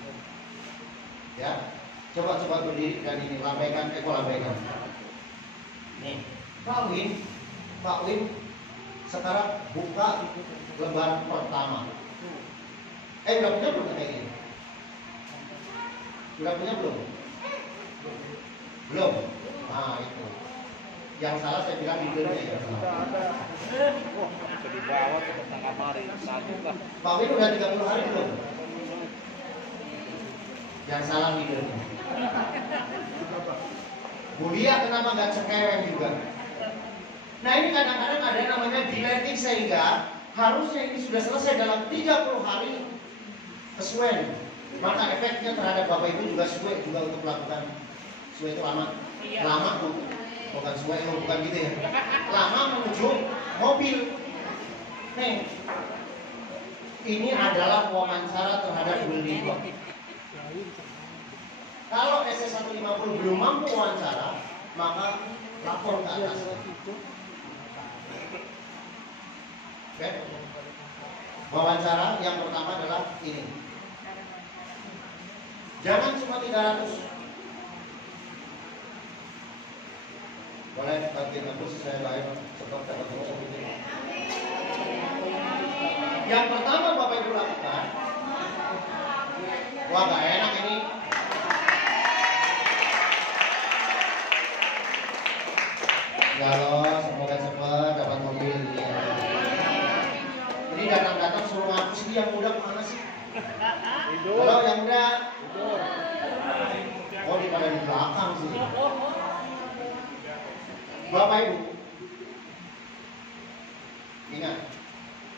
Ya, coba berdiri dan ini lambaikan, lambaikan. Nih, Pak Win, sekarang buka lembar pertama. Udah punya belum kayak gini? Udah punya belum? Belum. Nah itu. Yang salah saya bilang leadernya yang salah. Jadi bawa ke tengah mari, lanjut lah. Pak Win udah 30 hari belum? Yang salah leadernya. Mulia kenapa nggak cekeweng juga? Nah ini kadang-kadang ada namanya deleting sehingga harusnya ini sudah selesai dalam 30 hari kesuwen. Maka efeknya terhadap Bapak Ibu juga suwe juga untuk melakukan suwe itu lama. Lama bukan suwe, bukan gitu ya. Lama menuju mobil. Nih, ini adalah wawancara terhadap beli. Kalau SC150 belum mampu wawancara, maka lapor ke atas. Oke? Wawancara yang pertama adalah ini. Jangan cuma 300. Boleh bagi tembus saya bayar sebab dapat tembus gitu. Yang pertama Bapak Ibu lakukan, wah gak enak ini. Ya Allah, semoga cepat dapat mobil ini. Ini datang-datang suruh ngaku sih yang muda kemana sih? Halo yang muda. Oh di pada di belakang sih. Bapak Ibu, ingat,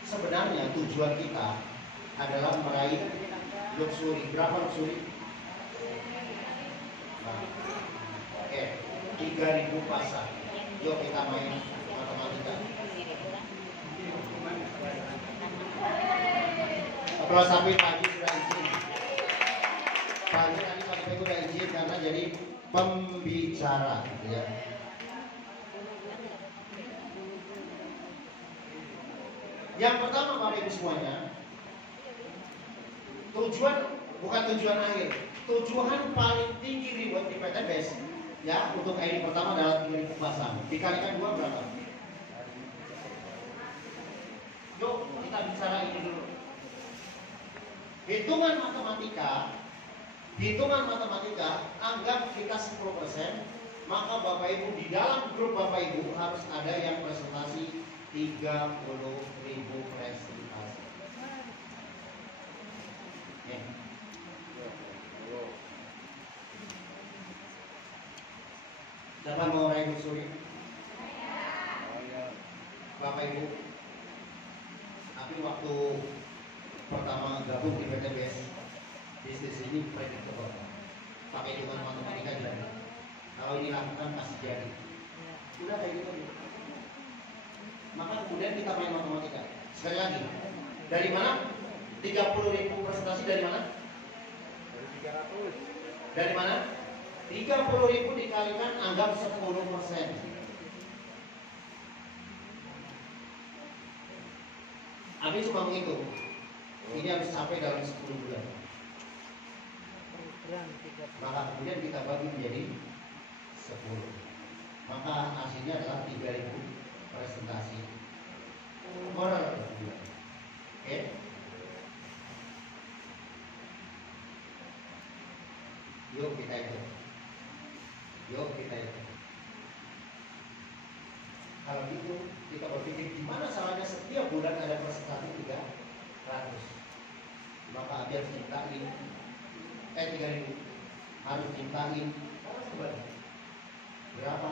sebenarnya tujuan kita adalah meraih luxury. Berapa luxury? Nah, oke, 3.000 pasar. Yuk kita main matematika. Kalau sampai pagi sudah izin. Pagi tadi Pak Ibu sudah izin karena jadi pembicara, ya. Yang pertama Bapak Ibu semuanya, tujuan bukan tujuan akhir, tujuan paling tinggi reward di PTBS ya untuk ID pertama adalah 3.000 pasang. Dikalikan 2 berapa? Yuk kita bicara ini dulu. Hitungan matematika, anggap kita 10%, maka Bapak Ibu di dalam grup Bapak Ibu harus ada yang presentasi 30.000 presentasi. Ya. Dapat mau raih suri? Bapak Ibu, tapi waktu pertama gabung di PTBS bisnis ini predictable, pakai hitungan matematika jadi. Kalau ini lakukan pasti jadi. Udah kayak gitu. Maka kemudian kita main matematika. Sekali lagi, dari mana? 30.000 presentasi dari mana? Dari 300. Dari mana? 30.000 dikalikan anggap 10%. Abi cuma menghitung. Ini harus sampai dalam 10 bulan. Maka kemudian kita bagi menjadi 10. Maka hasilnya adalah 3.000 presentasi per bulan. Oke? Yuk kita itu. Kalau gitu kita berpikir gimana salahnya setiap bulan ada presentasi 300. Maka biar ciptain 3.000 harus ciptain berapa?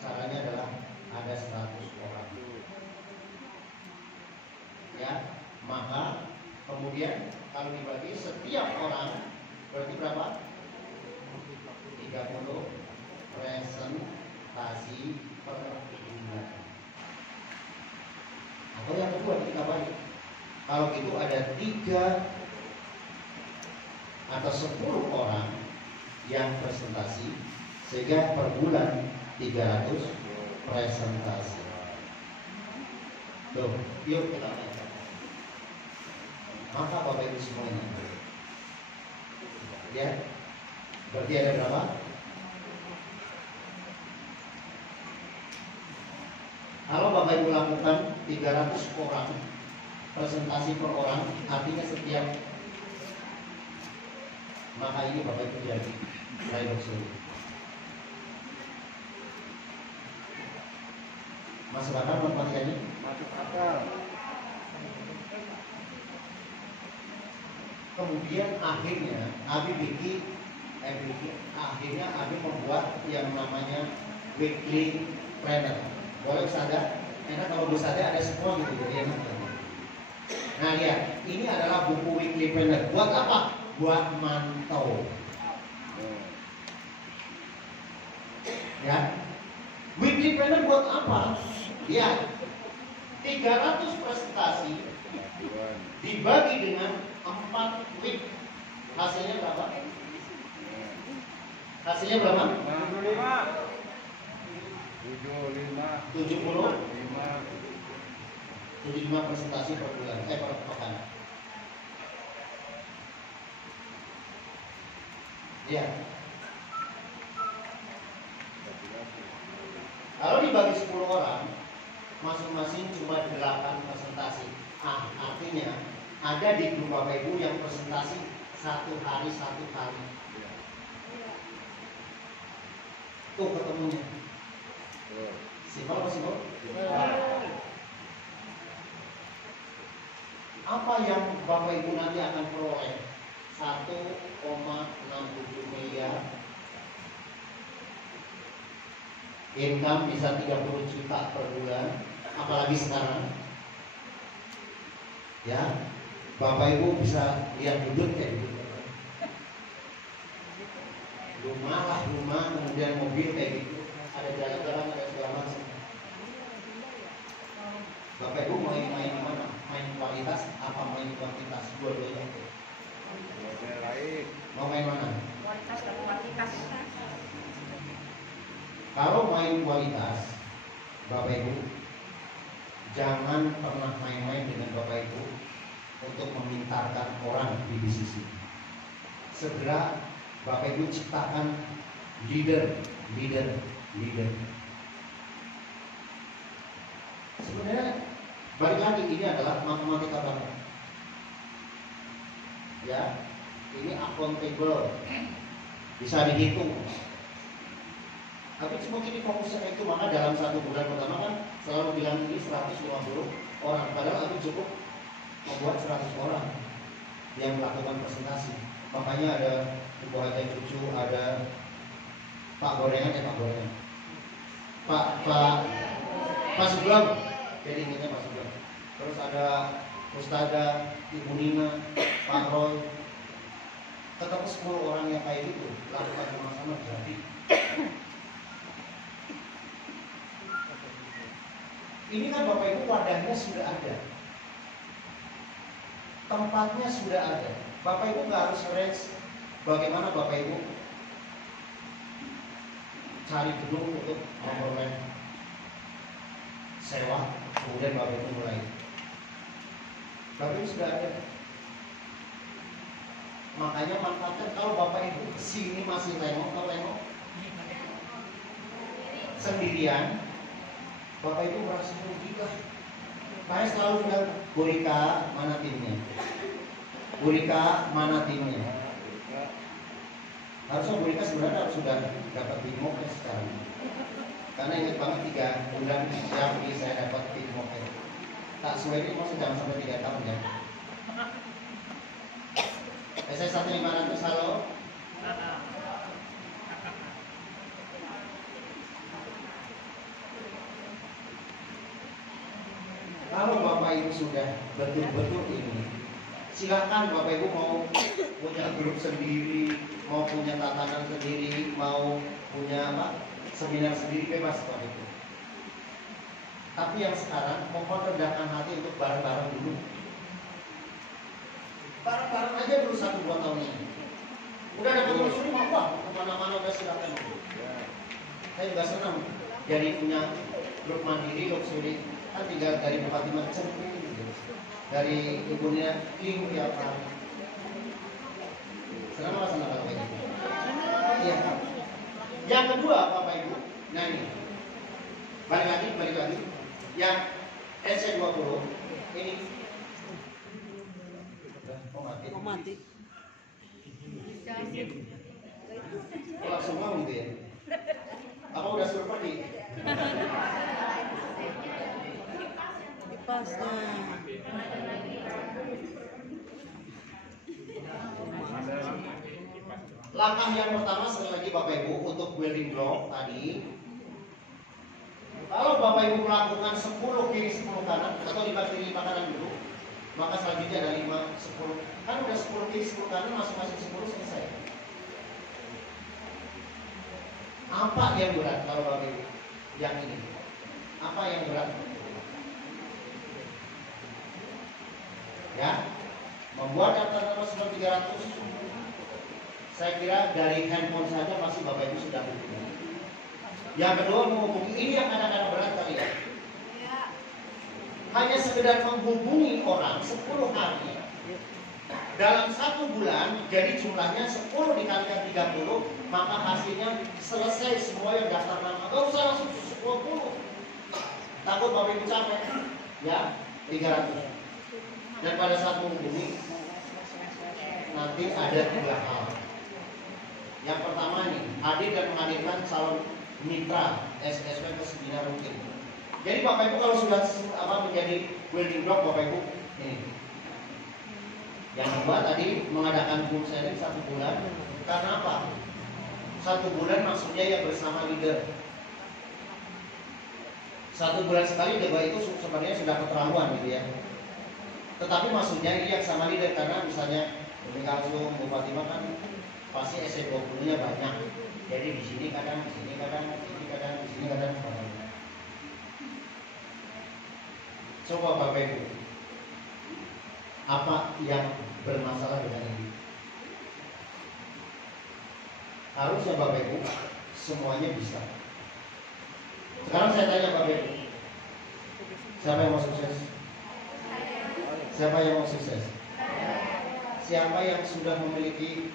Caranya adalah ada 100 orang. Ya, maka kemudian kalau dibagi setiap orang berarti berapa? 30 presentasi per bulan. Atau yang kedua kita bagi. Kalau itu ada 3 atau 10 orang yang presentasi, sehingga per bulan 300 presentasi. Tuh, yuk kita lihat. Maka Bapak Ibu semuanya, ya, berarti ada berapa? Kalau Bapak Ibu lakukan 300 orang presentasi per orang, artinya setiap, maka ini Bapak Ibu jadi saya bersyukur. Masuk akal matematikanya? Masuk akal. Kemudian akhirnya Abi membuat yang namanya weekly planner. Boleh sadar? Enak kalau bisa ada semua gitu jadi enak. Nah lihat, ini adalah buku weekly planner. Buat apa? Buat mantau. Ya, weekly planner buat apa? Lihat, 300 presentasi dibagi dengan 4 week. Hasilnya berapa? Hasilnya berapa? 75 presentasi per bulan, per pekan. Ya. Kalau dibagi 10 orang, masing-masing cuma 8 presentasi. Artinya ada di grup Bapak Ibu yang presentasi 1 hari. Tuh ketemunya. Simpel apa simpel? Apa yang Bapak Ibu nanti akan peroleh? 1,67 miliar. Income bisa 30 juta per bulan. Apalagi sekarang. Ya, Bapak Ibu bisa lihat duduk kayak gitu. Rumah, kemudian mobil kayak gitu. Ada jalan-jalan, ada segala macam. Bapak Ibu mau main mana? Main kualitas apa main kuantitas? Dua-duanya itu. Mau main mana? Kualitas dan kuantitas. Kalau main kualitas, Bapak Ibu jangan pernah main-main dengan Bapak Ibu untuk memintarkan orang di bisnis ini. Segera Bapak Ibu ciptakan leader. Sebenarnya balik lagi ini adalah matematika banget. Ya, ini accountable, bisa dihitung. Tapi cuma ini fokusnya itu, maka dalam 1 bulan pertama kan selalu bilang ini 150 orang. Padahal aku cukup membuat 100 orang yang melakukan presentasi. Makanya ada Ibu Haja Cucu, ada Pak Gorengan, Pak Sugeng, jadi ingatnya Pak Sugeng. Terus ada Ustazah, Ibu Nina, Pak Roy. Ketemu 10 orang yang kayak gitu, lakukan sama-sama jadi. Ini kan Bapak Ibu wadahnya sudah ada, tempatnya sudah ada. Bapak Ibu nggak harus range bagaimana Bapak Ibu cari gedung untuk memperoleh sewa, kemudian Bapak Ibu mulai. Bapak Ibu sudah ada. Makanya manfaatkan kalau Bapak Ibu kesini masih tengok sendirian, Bapak Ibu merasa merugikan. Saya selalu bilang, Bu Rika, mana timnya? Harusnya Bu Rika sebenarnya sudah dapat tim mokel sekarang. Karena ingat banget 3 bulan yang saya dapat tim mokel. Tak sesuai ini masih jangan sampai 3 tahun ya. SS 1500 halo. Kalau Bapak Ibu sudah betul-betul ini, silakan Bapak Ibu mau punya grup sendiri, mau punya tatanan sendiri, mau punya seminar sendiri, bebas Bapak Ibu. Tapi yang sekarang mohon rendahkan hati untuk bareng-bareng dulu. Bareng-bareng aja dulu 1-2 tahun ini. Udah dapat usul mau kemana-mana udah silakan. Saya juga senang jadi punya grup mandiri, grup sulit. Kan tinggal dari Bupati Macem, dari ibunya King tiap hari. Senang apa senang kalau gitu? Iya. Yang kedua Bapak Ibu, nah ini balik lagi, yang SC20 ini. Oh mati. Oh, langsung mau gitu ya? Apa udah suruh pergi? Langkah yang pertama sekali lagi Bapak Ibu untuk building block tadi. Kalau Bapak Ibu melakukan 10 kiri 10 kanan atau 5 kiri 5 kanan dulu, maka selanjutnya ada 5 10. Kan udah 10 kiri 10 kanan masing-masing 10 selesai. Apa yang berat kalau Bapak Ibu? Yang ini. Apa yang berat? Ya. Membuat daftar nomor 300. Saya kira dari handphone saja pasti Bapak Ibu sudah hubungi. Yang kedua menghubungi, ini yang kadang-kadang berat kali ya. Hanya sekedar menghubungi orang 10 hari dalam 1 bulan, jadi jumlahnya 10 dikalikan 30, maka hasilnya selesai semua yang daftar nama. Gak usah langsung 20. Takut Bapak Ibu capek, ya 300. Dan pada saat menghubungi nanti ada 3 hal. Yang pertama nih, hadir dan menghadirkan calon mitra SSW ke seminar rutin. Jadi Bapak Ibu kalau sudah menjadi building block Bapak Ibu ini. Yang kedua tadi mengadakan group sharing 1 bulan. Karena apa? 1 bulan maksudnya yang bersama leader. 1 bulan sekali debat itu sebenarnya sudah keterlaluan gitu ya. Tetapi maksudnya ini yang sama leader karena misalnya Bumi Kalsum, Bu Fatimah kan pasti SE20-nya banyak. Jadi di sini kadang, di sini kadang, di sini kadang, di sini kadang. Coba Bapak Ibu, apa yang bermasalah dengan ini? Harusnya Bapak Ibu semuanya bisa. Sekarang saya tanya Bapak Ibu, siapa yang mau sukses? Siapa yang mau sukses? Siapa yang sudah memiliki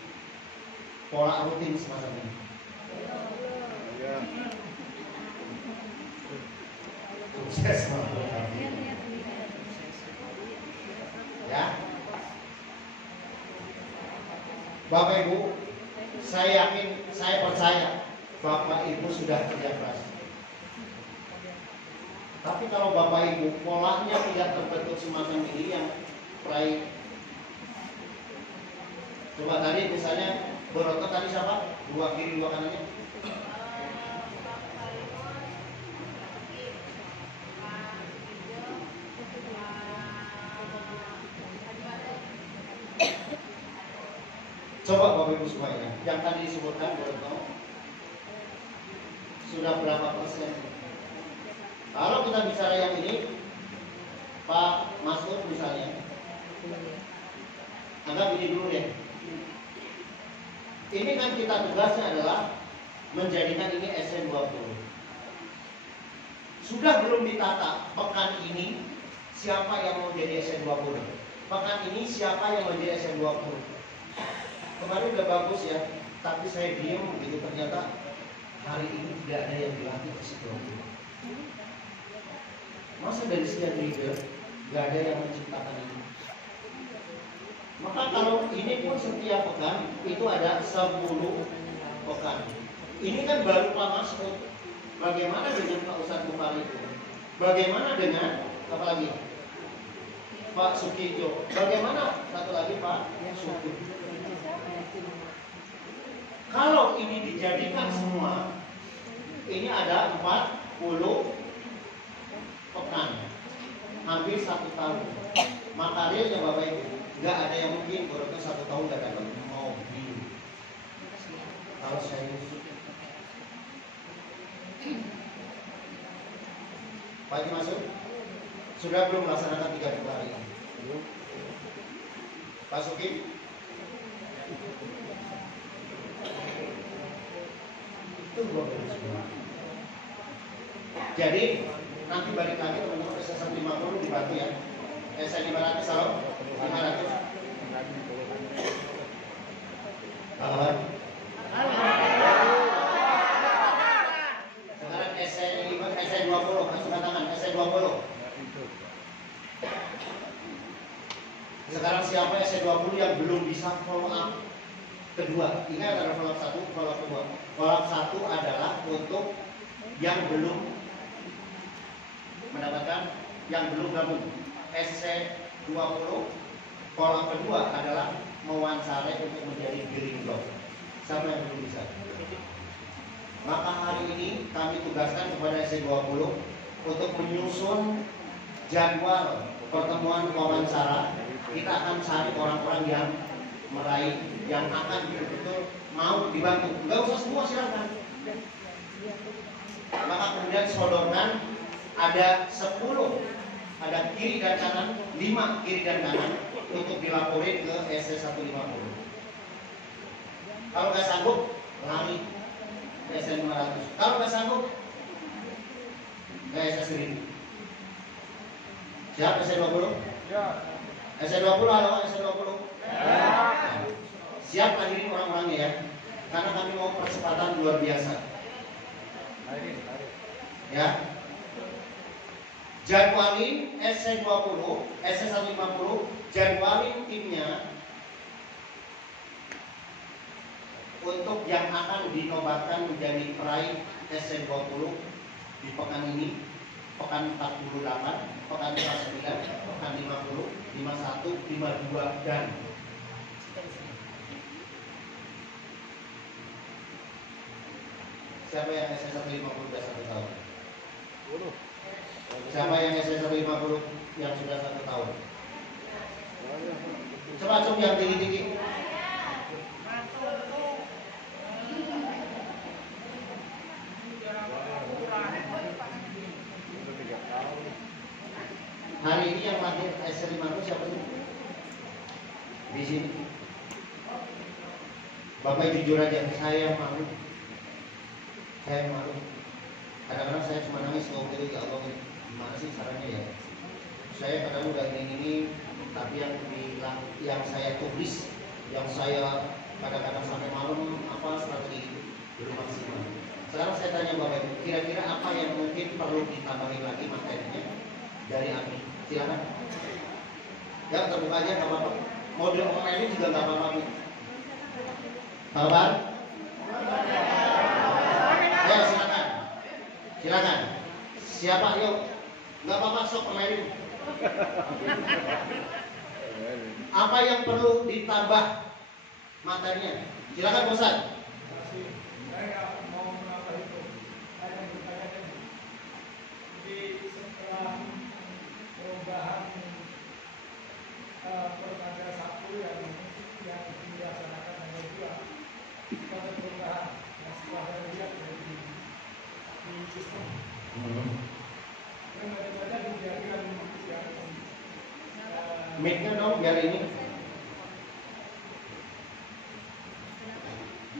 pola rutin semacam ini? Sukses ya. Bapak Ibu, saya yakin, saya percaya Bapak Ibu sudah kerja keras. Tapi kalau Bapak Ibu polanya tidak terbentuk semacam ini yang baik. Coba tadi misalnya berotot tadi siapa? 2 kiri 2 kanannya. Coba Bapak Ibu semuanya, yang tadi disebutkan berotot sudah berapa persen? Kalau kita bicara yang ini, Pak Masud misalnya, anggap ini dulu deh. Ini kan kita tugasnya adalah menjadikan ini SN20. Sudah belum ditata pekan ini siapa yang mau jadi SN20? Pekan ini siapa yang mau jadi SN20? Kemarin udah bagus ya, tapi saya diam begitu ternyata hari ini tidak ada yang dilatih SN20. Masa dari sekian leader gak ada yang menciptakan ini? Maka kalau ini pun setiap pekan itu ada 10 pekan. Ini kan baru Pak Masud. Bagaimana dengan Pak Ustadz Bukhari itu? Bagaimana dengan apa lagi? Pak Sukijo. Bagaimana satu lagi Pak Suki? Kalau ini dijadikan semua, ini ada 40 pekan, hampir 1 tahun. Maka realnya Bapak Ibu, nggak ada yang mungkin baru 1 tahun nggak dapat mobil. Kalau saya Pak Haji Masud sudah belum melaksanakan 30 hari? Pak Suki? Itu Bapak Ibu semua. Jadi nanti balik lagi teman-teman SSN 50 dibantu ya. SSN 500 salam 500. Kawan. Sekarang SSN 20, angkat tangan SSN 20. Sekarang siapa SSN 20 yang belum bisa follow up kedua? Ingat ada follow up 1, follow up 2. Follow up 1 adalah untuk yang belum mendapatkan, yang belum gabung. SC20. Kolom kedua adalah mewawancarai untuk menjadi giring job. Siapa yang belum bisa? Maka hari ini kami tugaskan kepada SC20 untuk menyusun jadwal pertemuan wawancara. Kita akan cari orang-orang yang meraih, yang akan betul-betul mau dibantu. Enggak usah semua, silakan. Maka kemudian sodorkan ada 10, ada kiri dan kanan, 5 kiri dan kanan untuk dilaporin ke SC150. Kalau nggak sanggup, lari ke SC500. Kalau nggak sanggup, ke SC1000. Siap SC20? Ya. SC20 halo SC20. Ya. Siap hadirin orang-orangnya ya. Karena kami mau percepatan luar biasa. Hari. Ya. Jadwalin SC20, SC150, jadwalin timnya untuk yang akan dinobatkan menjadi peraih SC20 di pekan ini, pekan 48, pekan 49, pekan 50, 51, 52 dan siapa yang SC150 sudah 1 tahun? Siapa yang SC150 yang sudah 1 tahun? Coba yang tinggi-tinggi. Hari ini yang lahir SC50 siapa sih? Di sini. Bapak jujur aja, saya malu. Kadang-kadang saya cuma nangis ngomong itu, ya Allah, gimana sih caranya ya? Saya kadang udah ini, tapi yang saya tulis, yang saya kadang-kadang sampai malam apa strategi itu belum maksimal. Sekarang saya tanya Bapak Ibu, kira-kira apa yang mungkin perlu ditambahin lagi materinya dari Abi? Silakan. Ya terbuka aja, nggak apa-apa. Mau diomelin juga nggak apa-apa. Kabar? Ya silakan. Silakan. Siapa yuk? Nggak apa-apa, sok omelin. Apa yang perlu ditambah materinya? Silakan Bosan. Saya mau menambah itu. Saya yang bertanya di setelah perubahan pertanda 1 yang dilaksanakan tanggal 2, pada perubahan yang setelah saya lihat di sistem. Yang ada dibiarkan yang Mic-nya dong biar ini.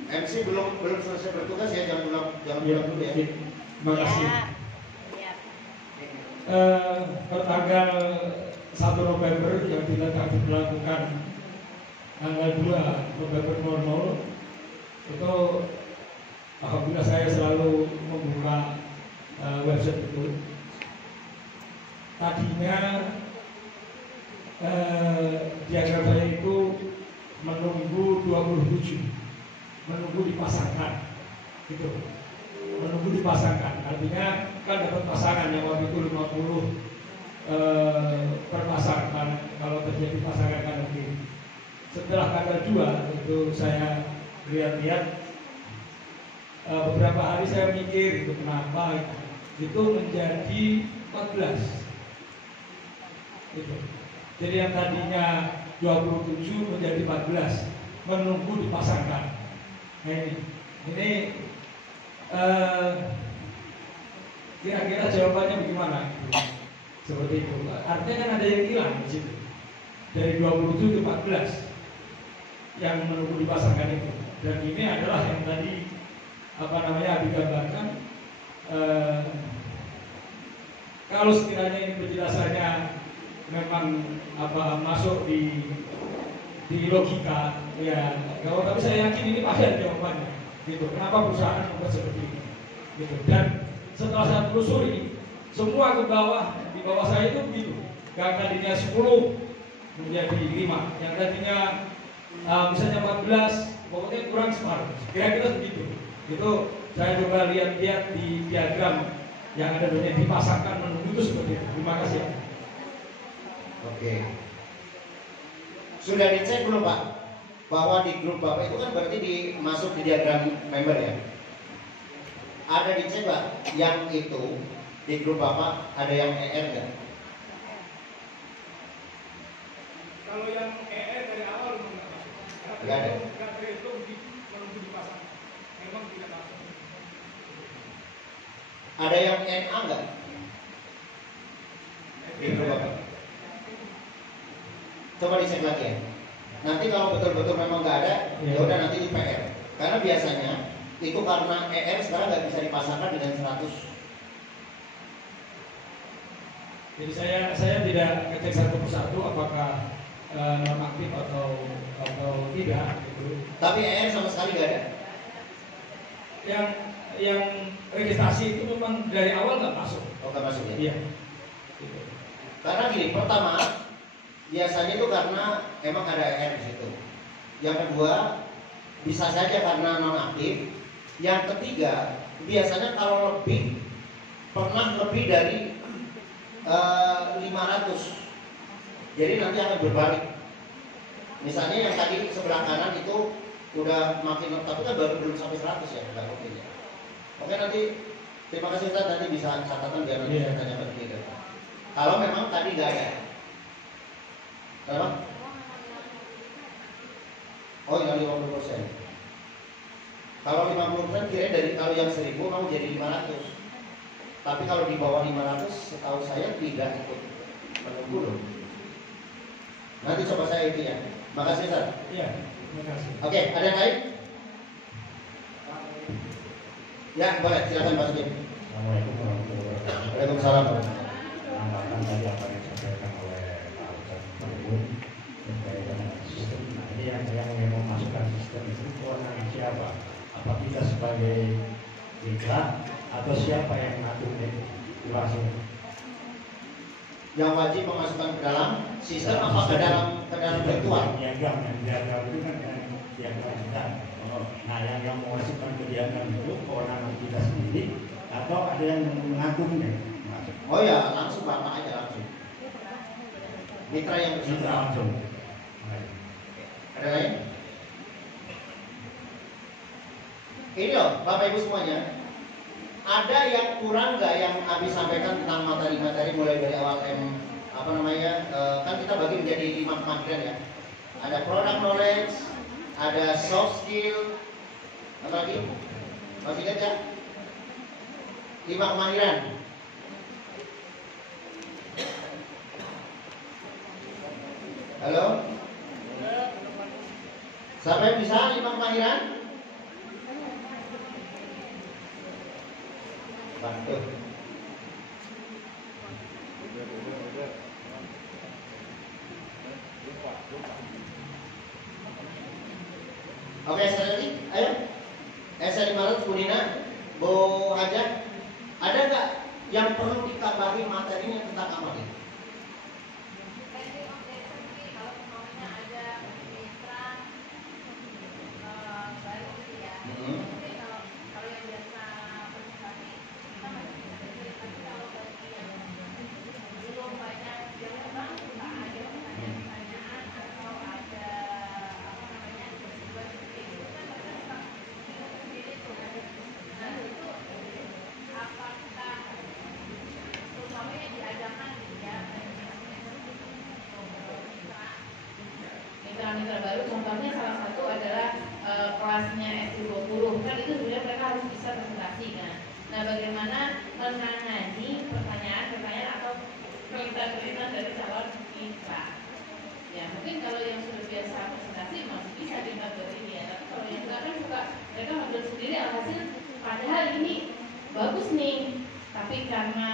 MC belum selesai bertugas ya, jangan bilang dulu ya. Terima kasih. Ya. Pertanggal 1 November yang dilakukan tanggal 2 November 00 itu alhamdulillah saya selalu membuka website itu. Tadinya diagram saya itu menunggu 27, menunggu dipasangkan gitu, menunggu dipasangkan, artinya kan dapat pasangan yang waktu itu 50 per pasangan kalau terjadi pasangan kanan kiri. Setelah tanggal 2 itu saya lihat-lihat, beberapa hari saya mikir itu kenapa itu menjadi 14 gitu. Jadi yang tadinya 27 menjadi 14, menunggu dipasangkan. Nah ini kira-kira jawabannya bagaimana? Seperti itu. Artinya kan ada yang hilang di situ. Dari 27 ke 14 yang menunggu dipasangkan itu. Dan ini adalah yang tadi digambarkan. Kalau sekiranya ini penjelasannya memang masuk di logika ya, tapi saya yakin ini pasti ada jawabannya gitu. Kenapa perusahaan membuat seperti ini gitu. Dan setelah saya telusuri semua ke bawah, di bawah saya itu begitu. Yang tadinya 10 menjadi 5, yang tadinya misalnya 14, pokoknya kurang separuh, kira-kira begitu. Itu saya coba lihat-lihat di diagram yang ada banyak dipasangkan menunggu itu seperti itu. Terima kasih. Oke. Sudah dicek belum Pak? Bahwa di grup Bapak itu kan berarti masuk di diagram member ya? Ada dicek Pak? Yang itu di grup Bapak ada yang ER nggak? Kalau yang EE dari awal memang nggak masuk. Nggak ada. Nggak terhitung kalau dipasang. Memang tidak masuk. Ada yang NA nggak? Di grup Bapak? Coba dicek lagi ya. Nanti kalau betul-betul memang nggak ada, ya udah nanti di PR. Karena biasanya itu karena ER sekarang nggak bisa dipasangkan dengan 100. Jadi saya tidak ngecek satu persatu apakah nonaktif atau tidak gitu. Tapi ER sama sekali nggak ada. Yang registrasi itu memang dari awal nggak masuk. Oh nggak masuk ya? Iya. Gitu. Karena gini, pertama biasanya itu karena emang ada ER di situ. Yang kedua bisa saja karena nonaktif. Yang ketiga biasanya kalau pernah lebih dari 500. Jadi nanti akan berbalik. Misalnya yang tadi sebelah kanan itu udah makin, tapi kan baru belum sampai 100 ya, enggak mungkin ya. Oke nanti terima kasih Ustaz, nanti bisa catatan biar nanti saya tanya ke kita. Kalau memang tadi nggak ada. Kenapa? Oh yang 50%. Kalau 50% kira dari kalau yang 1000 mau jadi 500. Tapi kalau di bawah 500 setahu saya tidak ikut menunggu loh. Nanti coba saya itu ya. Makasih Ustaz. Iya, terima kasih. Oke, ada yang lain? Ya, boleh, silakan Pak Sugeng. Assalamualaikum warahmatullahi wabarakatuh. Waalaikumsalam. Menambahkan tadi apa yang disampaikan oleh Pak Ustaz Margun terkait dengan sistem. Nah, ini yang mau memasukkan sistem itu kewenangan siapa? Apa kita sebagai diklat atau siapa yang mengatur itu langsung? Yang wajib memasukkan ke dalam sistem apa ke dalam virtual? Diagram itu kan diagram kita. Nah, yang memasukkan ke diagram itu kewenangan kita sendiri atau ada yang mengaturnya? Oh ya, langsung Bapak aja langsung. Mitra yang Kita bersangkutan. langsung. Ada lain? Ini loh, Bapak Ibu semuanya. Ada yang kurang nggak yang habis sampaikan tentang materi-materi mulai dari awal kan kita bagi menjadi 5 kemahiran ya. Ada product knowledge, ada soft skill, apa lagi? Masih ingat ya? 5 kemahiran. Halo? Siapa yang bisa 5 kemahiran? Bantu. Oke, sekali lagi, ayo. S500 Bu Nina, Bu Haja, ada nggak yang perlu ditambahin materinya tentang apa nih? Mitra baru contohnya salah satu adalah kelasnya S20 kan itu sebenarnya mereka harus bisa presentasi kan. Nah bagaimana menangani pertanyaan atau permintaan dari calon mitra. Ya mungkin kalau yang sudah biasa presentasi masih bisa dikabarin ya, tapi kalau yang enggak kan suka mereka ngambil sendiri alhasil padahal ini bagus nih, tapi karena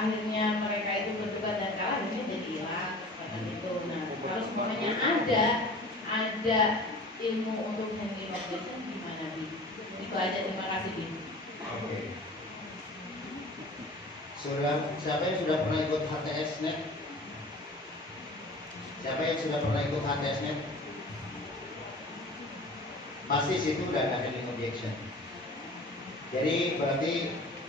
akhirnya mereka itu berdebat dan kalah akhirnya jadi hilang itu. Nah kalau semuanya ada ilmu untuk handling objection gimana Bi? Itu aja, terima kasih Bi. Oke. Siapa yang sudah pernah ikut HTS-Net? Siapa yang sudah pernah ikut HTS-Net? Pasti situ udah ada handling objection. Jadi berarti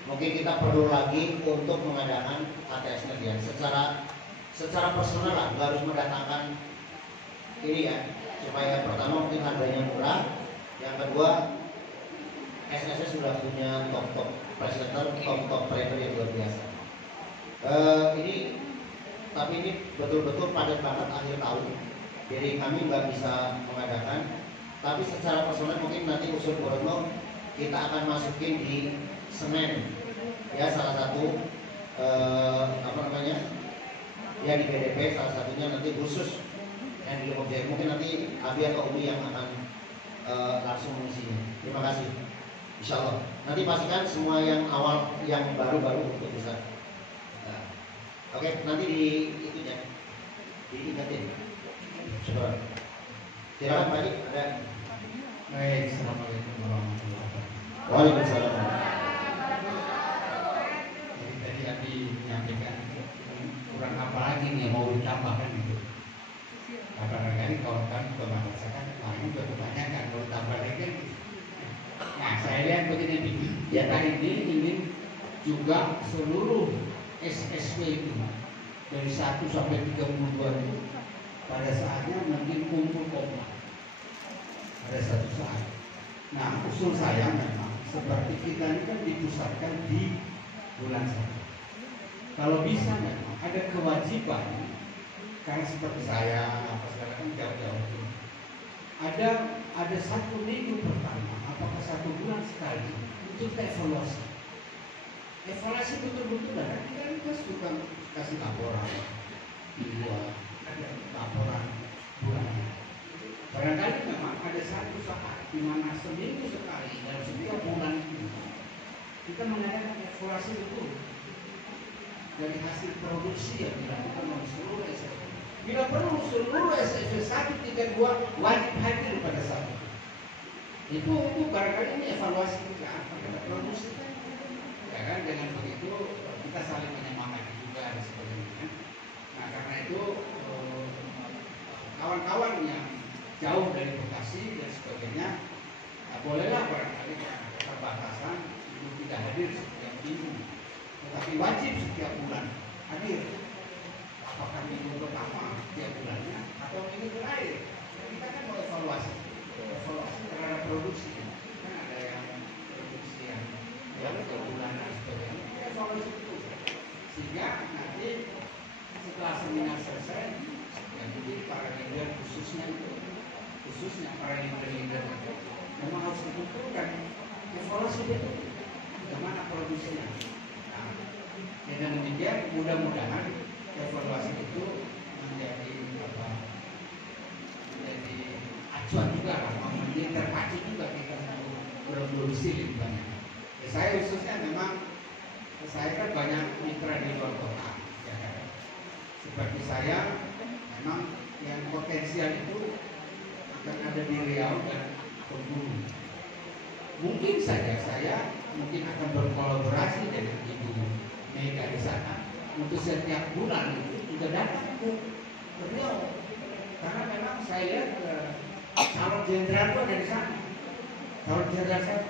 mungkin kita perlu lagi untuk mengadakan HTS-Net ya. secara personal lah, nggak harus mendatangkan ini ya, supaya pertama mungkin harganya murah, yang kedua SSS sudah punya top presenter, top trainer yang luar biasa. Tapi ini betul-betul padat banget akhir tahun, jadi kami nggak bisa mengadakan. Tapi secara personal mungkin nanti usul Borno kita akan masukin di Senen, ya salah satu ya di BDP salah satunya nanti khusus yang di objek, mungkin nanti Abi atau Umi yang akan langsung mengisinya. Terima kasih. Insya Allah. Nanti pastikan semua yang awal, yang baru-baru untuk bisa. Nah, oke, nanti diingetin. Syukur. Silakan Pak Haji, ada. Baik, assalamualaikum warahmatullahi wabarakatuh. Waalaikumsalam. Jadi tadi Abi menyampaikan kurang apa lagi nih mau ditambahkan gitu. Barangkali kawan-kawan juga merasakan, kemarin juga kebanyakan mau tambah lagi kan. Nah, saya lihat begini, ya tadi ini ingin juga seluruh SSW itu dari 1 sampai 32 itu pada saatnya mungkin kumpul kompak pada satu saat. Nah, usul saya memang seperti kita ini kan dipusatkan di bulan 1. Kalau bisa memang ada kewajiban, karena seperti saya apa segala kan jauh-jauh. Ada 1 minggu pertama, apakah 1 bulan sekali untuk kita evaluasi. Evaluasi betul-betul dan kita suka kasih laporan, ada laporan bulanan. Barangkali memang ada 1 saat di mana seminggu sekali dalam setiap bulan itu kita mengadakan evaluasi betul dari hasil produksi yang dilakukan oleh seluruh SSW. Bila perlu seluruh SSW 132 wajib hadir pada saat itu barangkali ini evaluasi kita pada produksi, ya kan? Dengan begitu kita saling menyemangati juga dan sebagainya. Nah, karena itu kawan-kawan yang jauh dari Bekasi dan sebagainya, nah, bolehlah barangkali keterbatasan itu tidak hadir setiap minggu, tetapi wajib setiap bulan hadir. Apakah minggu pertama setiap bulannya atau minggu terakhir? Kita kan mau evaluasi terhadap produksi. Kan ada yang produksi yang bulanan dan sebagainya. Kita evaluasi itu sehingga nanti setelah seminar selesai, yang jadi para leader khususnya para leader itu memang harus ditentukan evaluasi itu bagaimana produksinya. Nah, dengan demikian mudah-mudahan evaluasi itu menjadi acuan juga lah, menjadi terpacu juga kita produksi lebih banyak. Saya khususnya memang saya kan banyak mitra di luar kota, ya kan? Seperti saya memang yang potensial itu akan ada di Riau dan Bengkulu. Mungkin saja saya akan berkolaborasi dengan Ibu Mega di sana untuk setiap bulan itu juga datang ke Riau, karena memang saya lihat calon jenderal itu ada di sana, calon jenderal saya.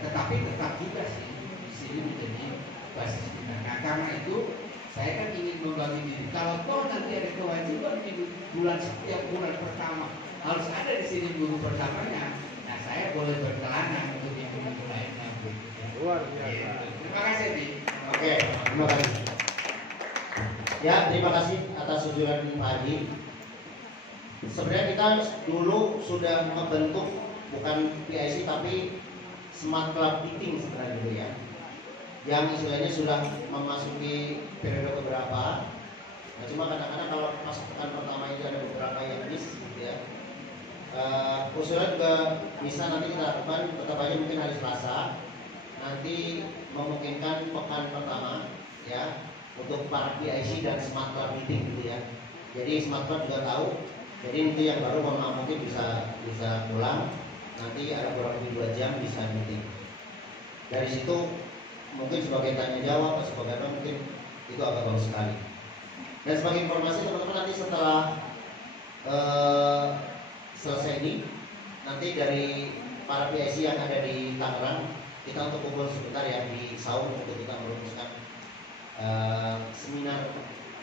Tetapi tetap juga sih di sini menjadi basis kita. Nah, karena itu saya kan ingin membagi diri. Kalau toh nanti ada kewajiban di setiap bulan pertama harus ada di sini guru pertamanya. Nah, saya boleh berkelana untuk yang minggu lainnya. Luar biasa. Terima kasih, Bi. Oke, terima kasih. Ya, terima kasih atas usulan Pak Haji. Sebenarnya kita dulu sudah membentuk bukan PIC tapi Smart Club Meeting sebenarnya dulu ya, yang istilahnya sudah memasuki periode beberapa. Nah, cuma kadang-kadang kalau masuk pekan pertama itu ada beberapa yang miss gitu ya. Usulan juga bisa nanti kita lakukan tetap aja mungkin hari Selasa nanti memungkinkan pekan pertama ya untuk para PIC dan Smart Club Meeting gitu ya. Jadi Smart Club juga tahu. Jadi nanti yang baru mungkin bisa pulang. Nanti ada kurang lebih 2 jam bisa meeting. Dari situ mungkin sebagai tanya jawab atau sebagai apa mungkin itu agak bagus sekali. Dan sebagai informasi teman-teman nanti setelah selesai ini nanti dari para PIC yang ada di Tangerang kita untuk kumpul sebentar ya di Saung untuk kita merumuskan seminar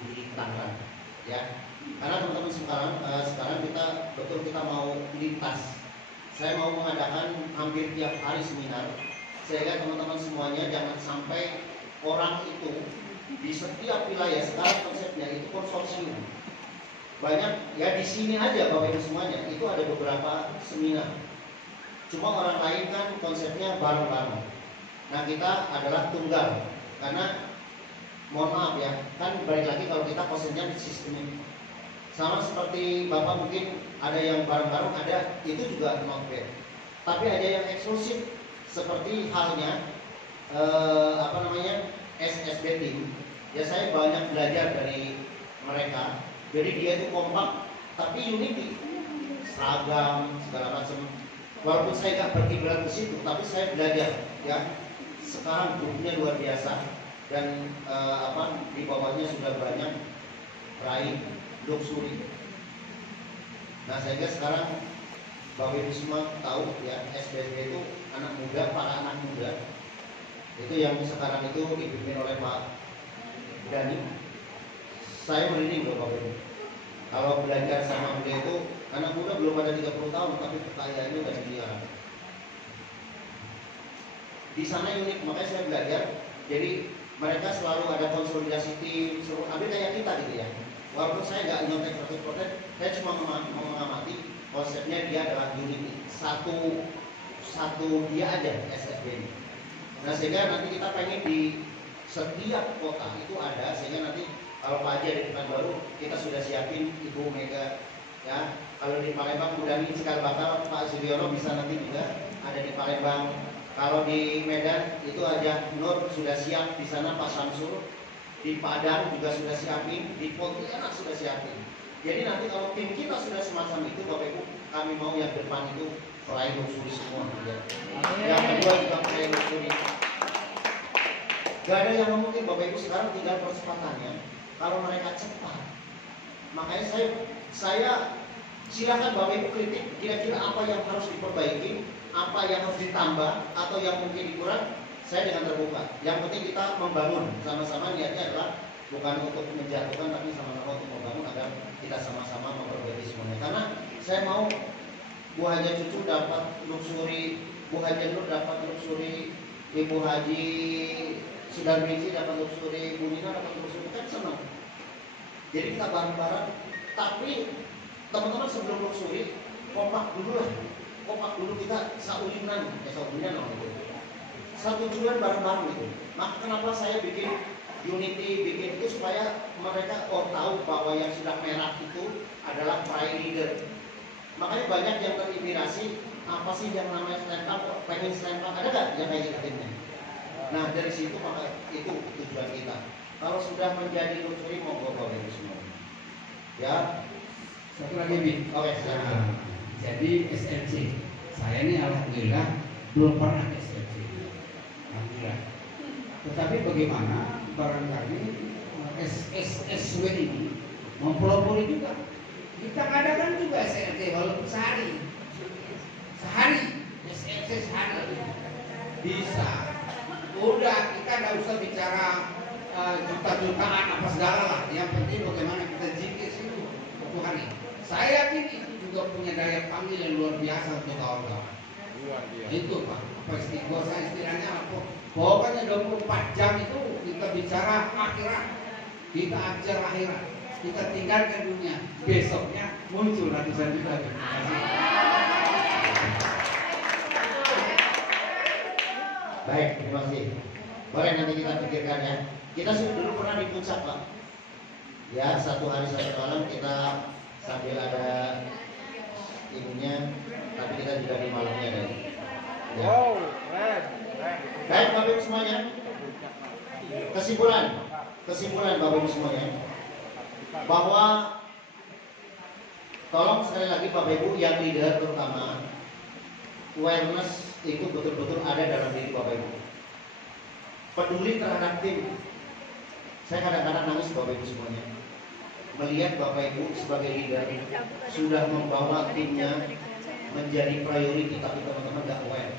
di Tangerang, ya. Karena teman-teman sekarang kita mau lintas. Saya mau mengadakan hampir tiap hari seminar, sehingga teman-teman semuanya jangan sampai orang itu di setiap wilayah. Sekarang konsepnya itu konsorsium. Banyak ya, di sini aja Bapak Ibu semuanya itu ada beberapa seminar. Cuma orang lain kan konsepnya bareng-bareng. Nah, kita adalah tunggal. Karena mohon maaf ya, kan balik lagi kalau kita konsepnya sistemik. Sama seperti Bapak mungkin ada yang bareng-bareng, ada, itu juga not bad. Tapi ada yang eksklusif seperti halnya SSB Team. Ya, saya banyak belajar dari mereka. Jadi dia itu kompak tapi unity, seragam segala macam. Walaupun saya nggak berkiblat ke situ, tapi saya belajar ya. Sekarang grupnya luar biasa dan di bawahnya sudah banyak raih luxury. Nah, sehingga sekarang Bapak Ibu semua tahu ya, SBSB itu anak muda, para anak muda itu yang sekarang itu dipimpin oleh Pak Dani. Saya merinding loh Bapak Ibu. Kalau belajar sama beliau itu, anak muda belum ada 30 tahun tapi kekayaannya udah miliaran. Di sana unik, makanya saya belajar. Jadi mereka selalu ada konsolidasi tim, hampir kayak kita gitu ya. Walaupun saya nggak nyontek 100%, saya cuma mengamati konsepnya. Dia adalah unity, satu dia aja SSB ini. Nah, sehingga nanti kita pengen di setiap kota itu ada, sehingga nanti kalau Pak Haji ada di Pekanbaru, kita sudah siapin Ibu Mega ya. Kalau di Palembang mudah nih cikal bakal Pak Sudiono bisa nanti juga ada di Palembang. Kalau di Medan itu aja Nur sudah siap, di sana Pak Samsul. Di Padang juga sudah siapin, di Pontianak sudah siapin. Jadi nanti kalau tim kita sudah semacam itu, Bapak Ibu, kami mau yang depan itu peraih luxury semua. Ya. Yang kedua juga peraih luxury. Gak ada yang mungkin Bapak Ibu, sekarang tinggal percepatannya. Kalau mereka cepat, makanya saya silakan Bapak Ibu kritik kira-kira apa yang harus diperbaiki, apa yang harus ditambah, atau yang mungkin dikurang. Saya dengan terbuka. Yang penting kita membangun sama-sama, niatnya adalah bukan untuk menjatuhkan, tapi sama-sama untuk membangun agar kita sama-sama memperbaiki semuanya. Karena saya mau Bu Haji Cucu dapat luxury, Bu Haji Nur dapat luxury, Ibu Haji Sudarmiji dapat luxury, Bu Nina dapat luxury, kan senang. Jadi kita bareng-bareng. Tapi teman-teman sebelum luxury, kompak dulu lah. Kompak dulu, kita saulinan gitu. Satu tujuan bareng-bareng gitu. Maka kenapa saya bikin unity, bikin itu supaya mereka tahu bahwa yang sudah merah itu adalah pride leader. Makanya banyak yang terinspirasi, apa sih yang namanya stand up, pengen stand up, ada nggak yang kayak gitu? Nah, dari situ maka itu tujuan kita. Kalau sudah menjadi luxury, monggo Bapak Ibu semua. Ya. Satu lagi Bi. Oke, silakan. Jadi SLC, saya ini alhamdulillah belum pernah SLC. Alhamdulillah. Tetapi bagaimana barangkali SSW ini mempelopori juga. Kita adakan juga SLC walaupun sehari SLC sehari bisa. Udah, kita nggak usah bicara juta-jutaan apa segala lah. Yang penting bagaimana kita zikir itu satu hari. Saya yakin itu juga punya daya panggil yang luar biasa untuk kawan-kawan. Itu Pak, apa istilahnya apa? Pokoknya 24 jam itu kita bicara akhirat, kita ajar akhirat, kita tinggalkan dunia. Besoknya muncul ratusan juta. Terima kasih. Baik, terima kasih. Boleh nanti kita pikirkan ya. Kita dulu pernah di puncak Pak. Ya, satu hari satu malam kita sambil ada ibunya, tapi kita juga di malamnya ada. Ya. Wow, keren. Baik Bapak Ibu semuanya. Kesimpulan Bapak Ibu semuanya, bahwa tolong sekali lagi Bapak Ibu yang leader terutama, awareness itu betul-betul ada dalam diri Bapak Ibu. Peduli terhadap tim. Saya kadang-kadang nangis Bapak Ibu semuanya, melihat Bapak Ibu sebagai leader sudah membawa timnya menjadi priority, tapi teman-teman gak aware.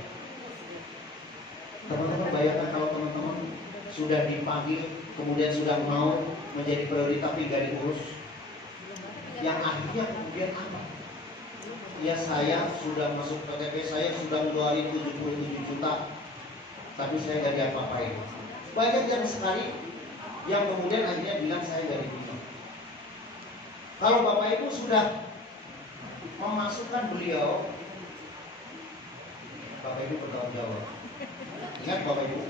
Teman-teman bayangkan kalau teman-teman sudah dipanggil, kemudian sudah mau menjadi prioritas tapi gak diurus, yang akhirnya kemudian apa? Ya saya sudah masuk KTP, saya sudah ngeluarin 77 juta, tapi saya gak diapa-apain. Banyak yang sekali yang kemudian akhirnya bilang saya gak diterima. Kalau Bapak Ibu sudah memasukkan beliau, Bapak Ibu bertanggung jawab. Ingat Bapak Ibu,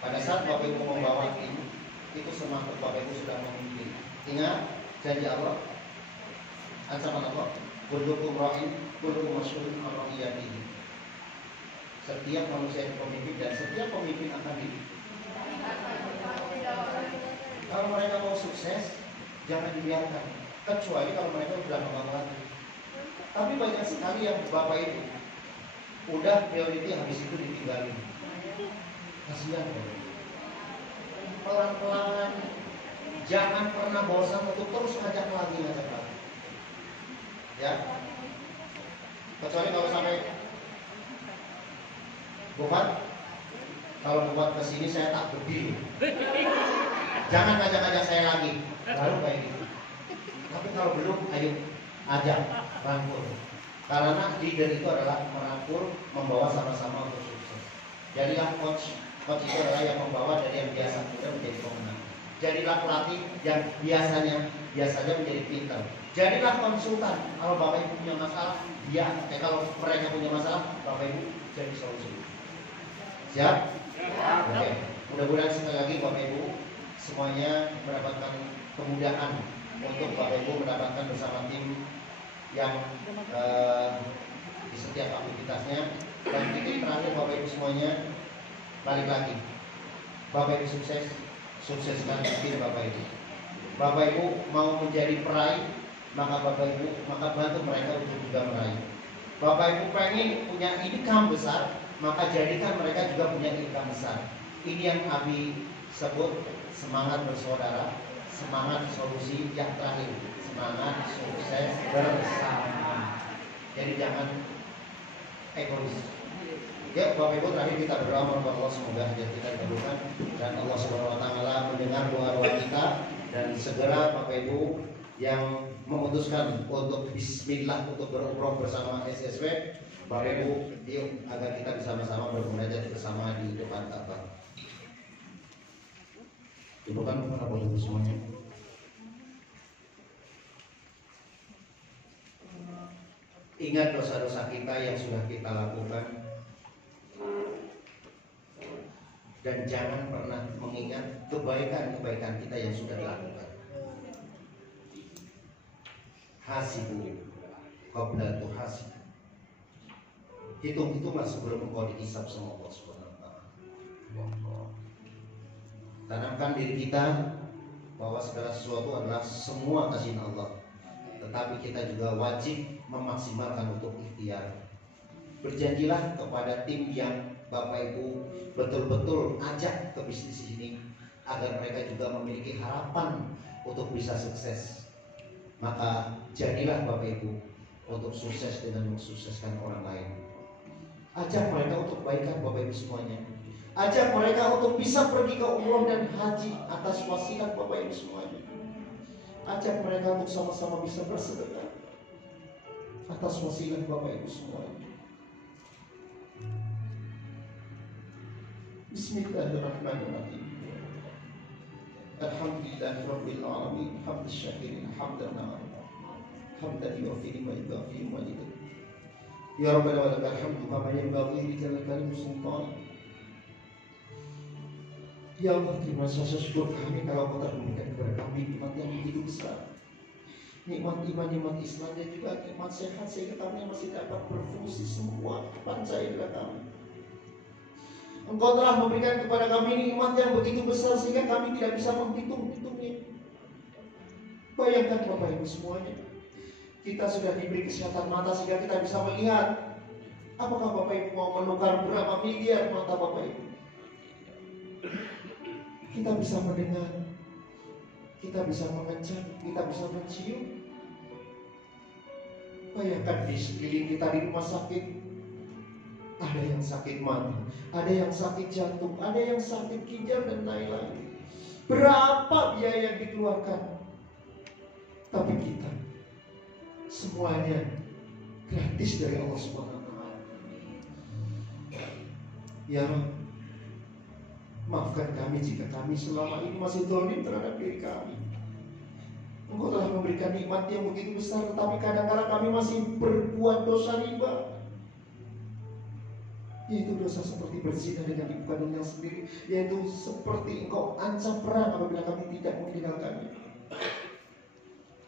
pada saat Bapak Ibu membawa tim, itu semangat Bapak Ibu sudah memimpin. Ingat janji Allah, ancaman Allah, kullukum ra'in, kullukum mas'ulun 'an ra'iyatihi. Setiap manusia yang pemimpin dan setiap pemimpin akan dididik. Kalau mereka mau sukses, jangan dibiarkan, kecuali kalau mereka sudah membangun. Tapi banyak sekali yang Bapak Ibu udah priority habis itu ditinggalin. Kasihan Bapak Ibu. Pelan-pelan, jangan pernah bosan untuk terus ngajak lagi. Ya, kecuali kalau sampai Bufat, kalau Bufat kesini saya tak berdiri. Jangan ngajak-ngajak saya lagi, baru kayak gitu. Tapi kalau belum, ayo ajak, rangkul. Karena leader itu adalah merangkul, membawa sama-sama untuk sukses. Jadilah coach. Coach itu adalah yang membawa dari yang biasa muda menjadi pemenang. Jadilah pelatih yang biasanya menjadi pintar. Jadilah konsultan. Kalau Bapak Ibu punya masalah, kalau mereka punya masalah, Bapak Ibu jadi solusi. Siap? Oke. Mudah-mudahan sekali lagi Bapak Ibu semuanya mendapatkan kemudahan untuk Bapak Ibu mendapatkan bersama tim yang di setiap aktivitasnya. Dan titik terakhir Bapak Ibu semuanya, balik lagi, Bapak Ibu sukseskan tim Bapak Ibu. Bapak Ibu mau menjadi peraih, maka bantu mereka untuk juga meraih. Bapak Ibu pengen punya income besar, maka jadikan mereka juga punya income besar. Ini yang Abi sebut semangat bersaudara, semangat solusi yang terakhir, semangat sukses bersama. Jadi jangan egois. Ya Bapak Ibu, terakhir kita berdoa kepada Allah, semoga hajat kita dikabulkan dan Allah Subhanahu Wa Taala mendengar doa-doa kita, dan segera Bapak Ibu yang memutuskan untuk Bismillah untuk berumroh bersama SSW, Bapak Ibu yuk agar kita bersama-sama bermunajat bersama di depan Ka'bah. Ibu kan Bapak Ibu semuanya. Ingat dosa-dosa kita yang sudah kita lakukan, dan jangan pernah mengingat kebaikan-kebaikan kita yang sudah dilakukan. Hasibu qabla tuhasib. Hitung-hitunglah sebelum engkau dihisab sama Allah Subhanahu wa taala. Tanamkan diri kita bahwa segala sesuatu adalah semua kasih Allah. Tetapi kita juga wajib memaksimalkan untuk ikhtiar. Berjanjilah kepada tim yang Bapak Ibu betul-betul ajak ke bisnis ini, agar mereka juga memiliki harapan untuk bisa sukses. Maka jadilah Bapak Ibu untuk sukses dengan mensukseskan orang lain. Ajak mereka untuk kebaikan Bapak Ibu semuanya. Ajak mereka untuk bisa pergi ke umroh dan haji atas wasiat Bapak Ibu semuanya. Ajak mereka untuk sama-sama bisa bersedekah atas wasiat Bapak Ibu semuanya. Bismillahirrahmanirrahim. Alhamdulillahirabbil alamin, hamdal syakirin, hamdan na'am, hamdan yu'afini wa yu'afini wa yu'afini. Ya Rabbana wa lakal hamdu kama yanbaghi li jalali karim sultan. Ya Allah, terima kasih syukur kami kalau Kau telah memberikan kepada kami nikmat yang begitu besar, nikmat iman, nikmat Islam, dan juga nikmat sehat sehingga kami masih dapat berfungsi semua panca indera kami. Engkau telah memberikan kepada kami nikmat yang begitu besar sehingga kami tidak bisa menghitung-hitungnya. Bayangkan Bapak Ibu semuanya, kita sudah diberi kesehatan mata sehingga kita bisa melihat. Apakah Bapak Ibu mau menukar berapa miliar mata Bapak Ibu? Kita bisa mendengar, kita bisa mengencang, kita bisa mencium. Bayangkan di sekeliling kita di rumah sakit, ada yang sakit mata, ada yang sakit jantung, ada yang sakit ginjal dan lain-lain. berapa biaya yang dikeluarkan, tapi kita semuanya gratis dari Allah Subhanahu wa Ta'ala. Ya Rabb, maafkan kami jika kami selama ini masih zalim terhadap diri kami. Engkau telah memberikan nikmat yang begitu besar, tetapi kadang-kadang kami masih berbuat dosa riba, yaitu dosa seperti berzina dengan ibu kandungnya sendiri, yaitu seperti engkau ancam perang apabila kami tidak meninggalkannya.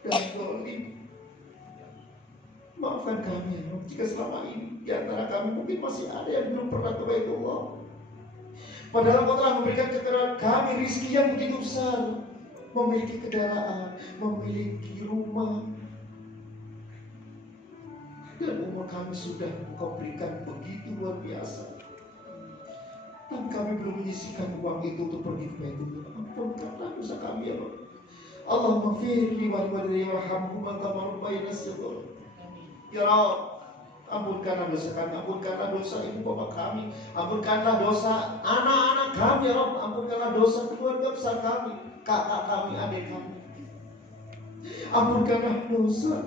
Dan zalim, maafkan kami jika selama ini di antara kami mungkin masih ada yang belum pernah ke Baitullah. Padahal Engkau telah memberikan kepada kami rizki yang begitu besar, memiliki kendaraan, memiliki rumah, dan umur kami sudah Engkau berikan begitu luar biasa. Dan kami belum menyisihkan uang itu untuk pergi ke Baitullah. Ampunkanlah dosa kami ya Allah. Allahumma firli wal walidayya warhamhuma kama rabbayani shaghira. Ya Rabb, ampunkanlah dosa kami, ampunkanlah dosa ibu bapak kami, ampunkanlah dosa anak-anak kami ya Rabb, ampunkanlah dosa keluarga besar kami, kakak kami, adik kami. Ampunkanlah dosa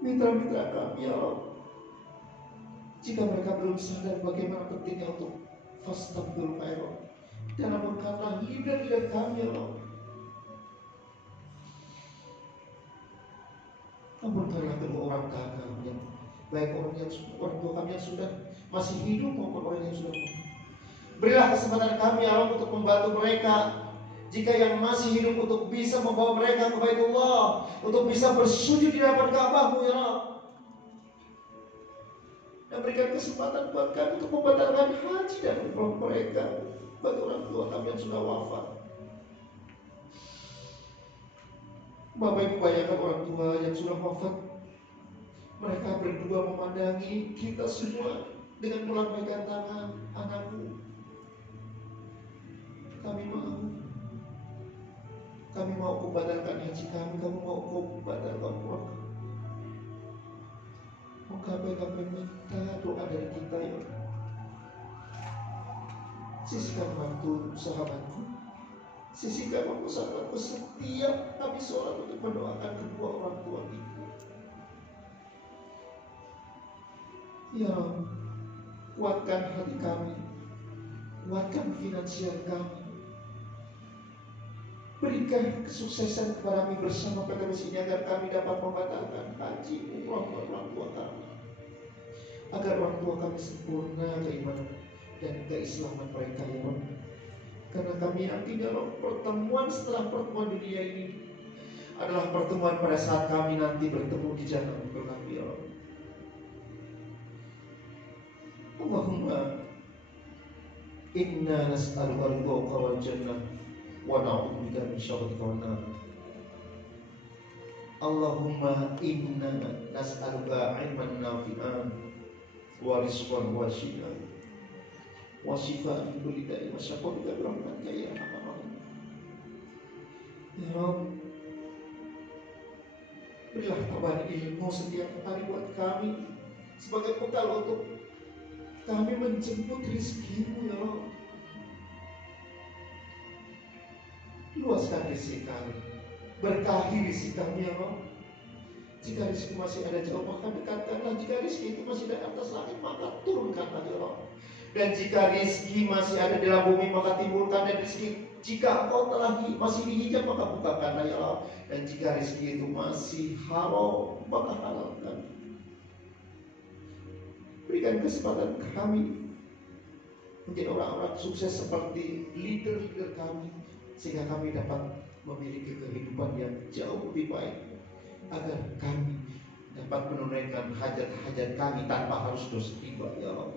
mitra-mitra kami ya Rabb. Jika mereka belum sadar bagaimana pentingnya untuk fastaghfirul khairat, dan ampunkanlah lidah-lidah kami ya Rabb. Ampunkanlah kedua orang tua kami, yang baik orang tua kami yang sudah masih hidup maupun orang yang sudah mati. Berilah kesempatan kami ya Rabb untuk membantu mereka, jika yang masih hidup, untuk bisa membawa mereka ke Baitullah, untuk bisa bersujud di hadapan Ka'bah-Mu ya Rabb. Dan berikan kesempatan buat kami untuk membatalkan haji dan umrah mereka bagi orang tua kami yang sudah wafat. Bapak Ibu, bayangkan orang tua yang sudah wafat, mereka berdua memandangi kita semua dengan melambaikan tangan, anakku, kami mau membatalkan haji kami, kamu mau membatalkan umrah kami. Kami minta doa dari kita ya. Sisihkan waktu sahabatku, sisihkan waktu sahabatku setiap kami sholat untuk mendoakan kedua orang tua kita. Ya, kuatkan hati kami, kuatkan finansial kami, berikan kesuksesan kepada kami bersama PKBS ini agar kami dapat membatalkan haji umrah orang tua kami, agar orang tua kami sempurna keimanan dan keislaman mereka ya Rabb. Karena kami yakin ya Rabb, pertemuan setelah pertemuan dunia ini adalah pertemuan pada saat kami nanti bertemu di Jannah kelak ya Rabb. Allahumma inna nas'aluka ridhaka wal jannah wa na'udzubika min syarrika wan nar. Allahumma inna nas'aluka ilman nafi'an wa rizqan wasi'an wa shifaan min kulli da'in wa syafa'an bi rahmatika ya arhamar rahimin. Ya Rabb, berilah tambahan ilmu setiap hari buat kami sebagai bekal untuk kami menjemput rezeki-Mu ya Rabb. Luaskan rezeki kami, berkahi rezeki kami ya Rabb. Jika rezeki masih ada jauh, maka dekatkanlah. Jika rezeki itu masih di atas langit, maka turunkanlah ya Rabb. Dan jika rezeki masih ada di dalam bumi, maka timbulkan dan rezeki. Jika Engkau telah masih dihijab, maka bukakanlah ya Rabb. Dan jika rezeki itu masih haram, maka halalkan. Berikan kesempatan kami menjadi orang-orang sukses seperti leader-leader kami, sehingga kami dapat memiliki kehidupan yang jauh lebih baik, agar kami dapat menunaikan hajat-hajat kami tanpa harus dosa riba ya Allah.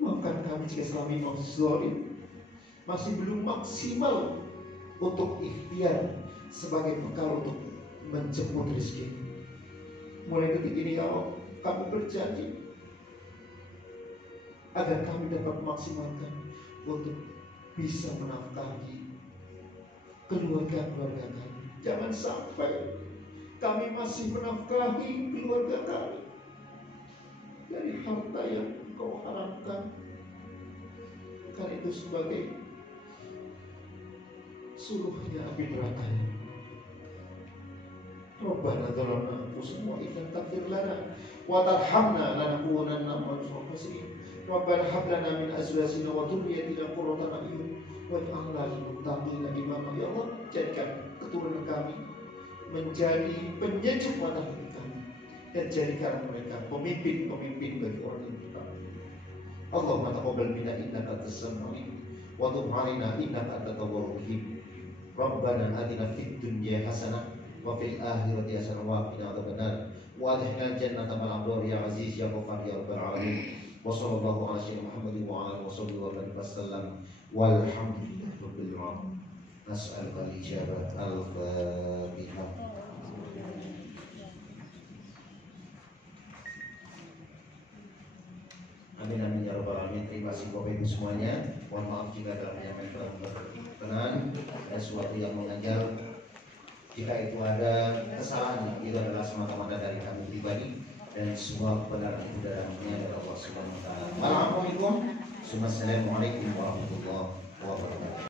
Maafkan kami jika selama ini masih zalim, masih belum maksimal untuk ikhtiar sebagai bekal untuk menjemput rezeki. Mulai detik ini ya Allah, kami berjanji agar kami dapat memaksimalkan untuk bisa menafkahi keluarga-keluarga kami. Jangan sampai kami masih menafkahi keluarga kami dari harta yang Engkau haramkan. jadikan itu sebagai suluhnya api neraka. Rabbana dzalamna anfusana wa in lam taghfir lana wa tarhamna lanakunanna minal khasirin. Rabbana hab lana min azwajina wa dhurriyyatina qurrata a'yun waj'alna lil muttaqina imama. Ya Allah, jadikan keturunan kami menjadi penyejuk mata hati kami dan jadikan mereka pemimpin-pemimpin bagi orang yang bertakwa. Allahumma taqabbal minna innaka antas samiul alim wa tub 'alaina innaka antat tawwabur rahim. Rabbana atina fid dunya hasanah wa fil akhirati hasanah wa qina adzabannar wa adkhilna jannata ma'al abrar ya aziz ya ghafar ya rabbal alamin. Wa sallallahu ala sayyidina Muhammadin wa ala alihi wa sallam walhamdulillahi rabbil alamin. Nas'aluka al-ijabah al-fatihah. Amin amin ya rabbal alamin. Terima kasih Bapak Ibu semuanya. Mohon maaf jika dalam menyampaikan berkenan ada sesuatu yang mengganjal. Jika itu ada kesalahan, itu adalah semata-mata dari kami pribadi dan semua kebenaran itu dari Allah Subhanahu wa taala. Assalamualaikum warahmatullahi wabarakatuh.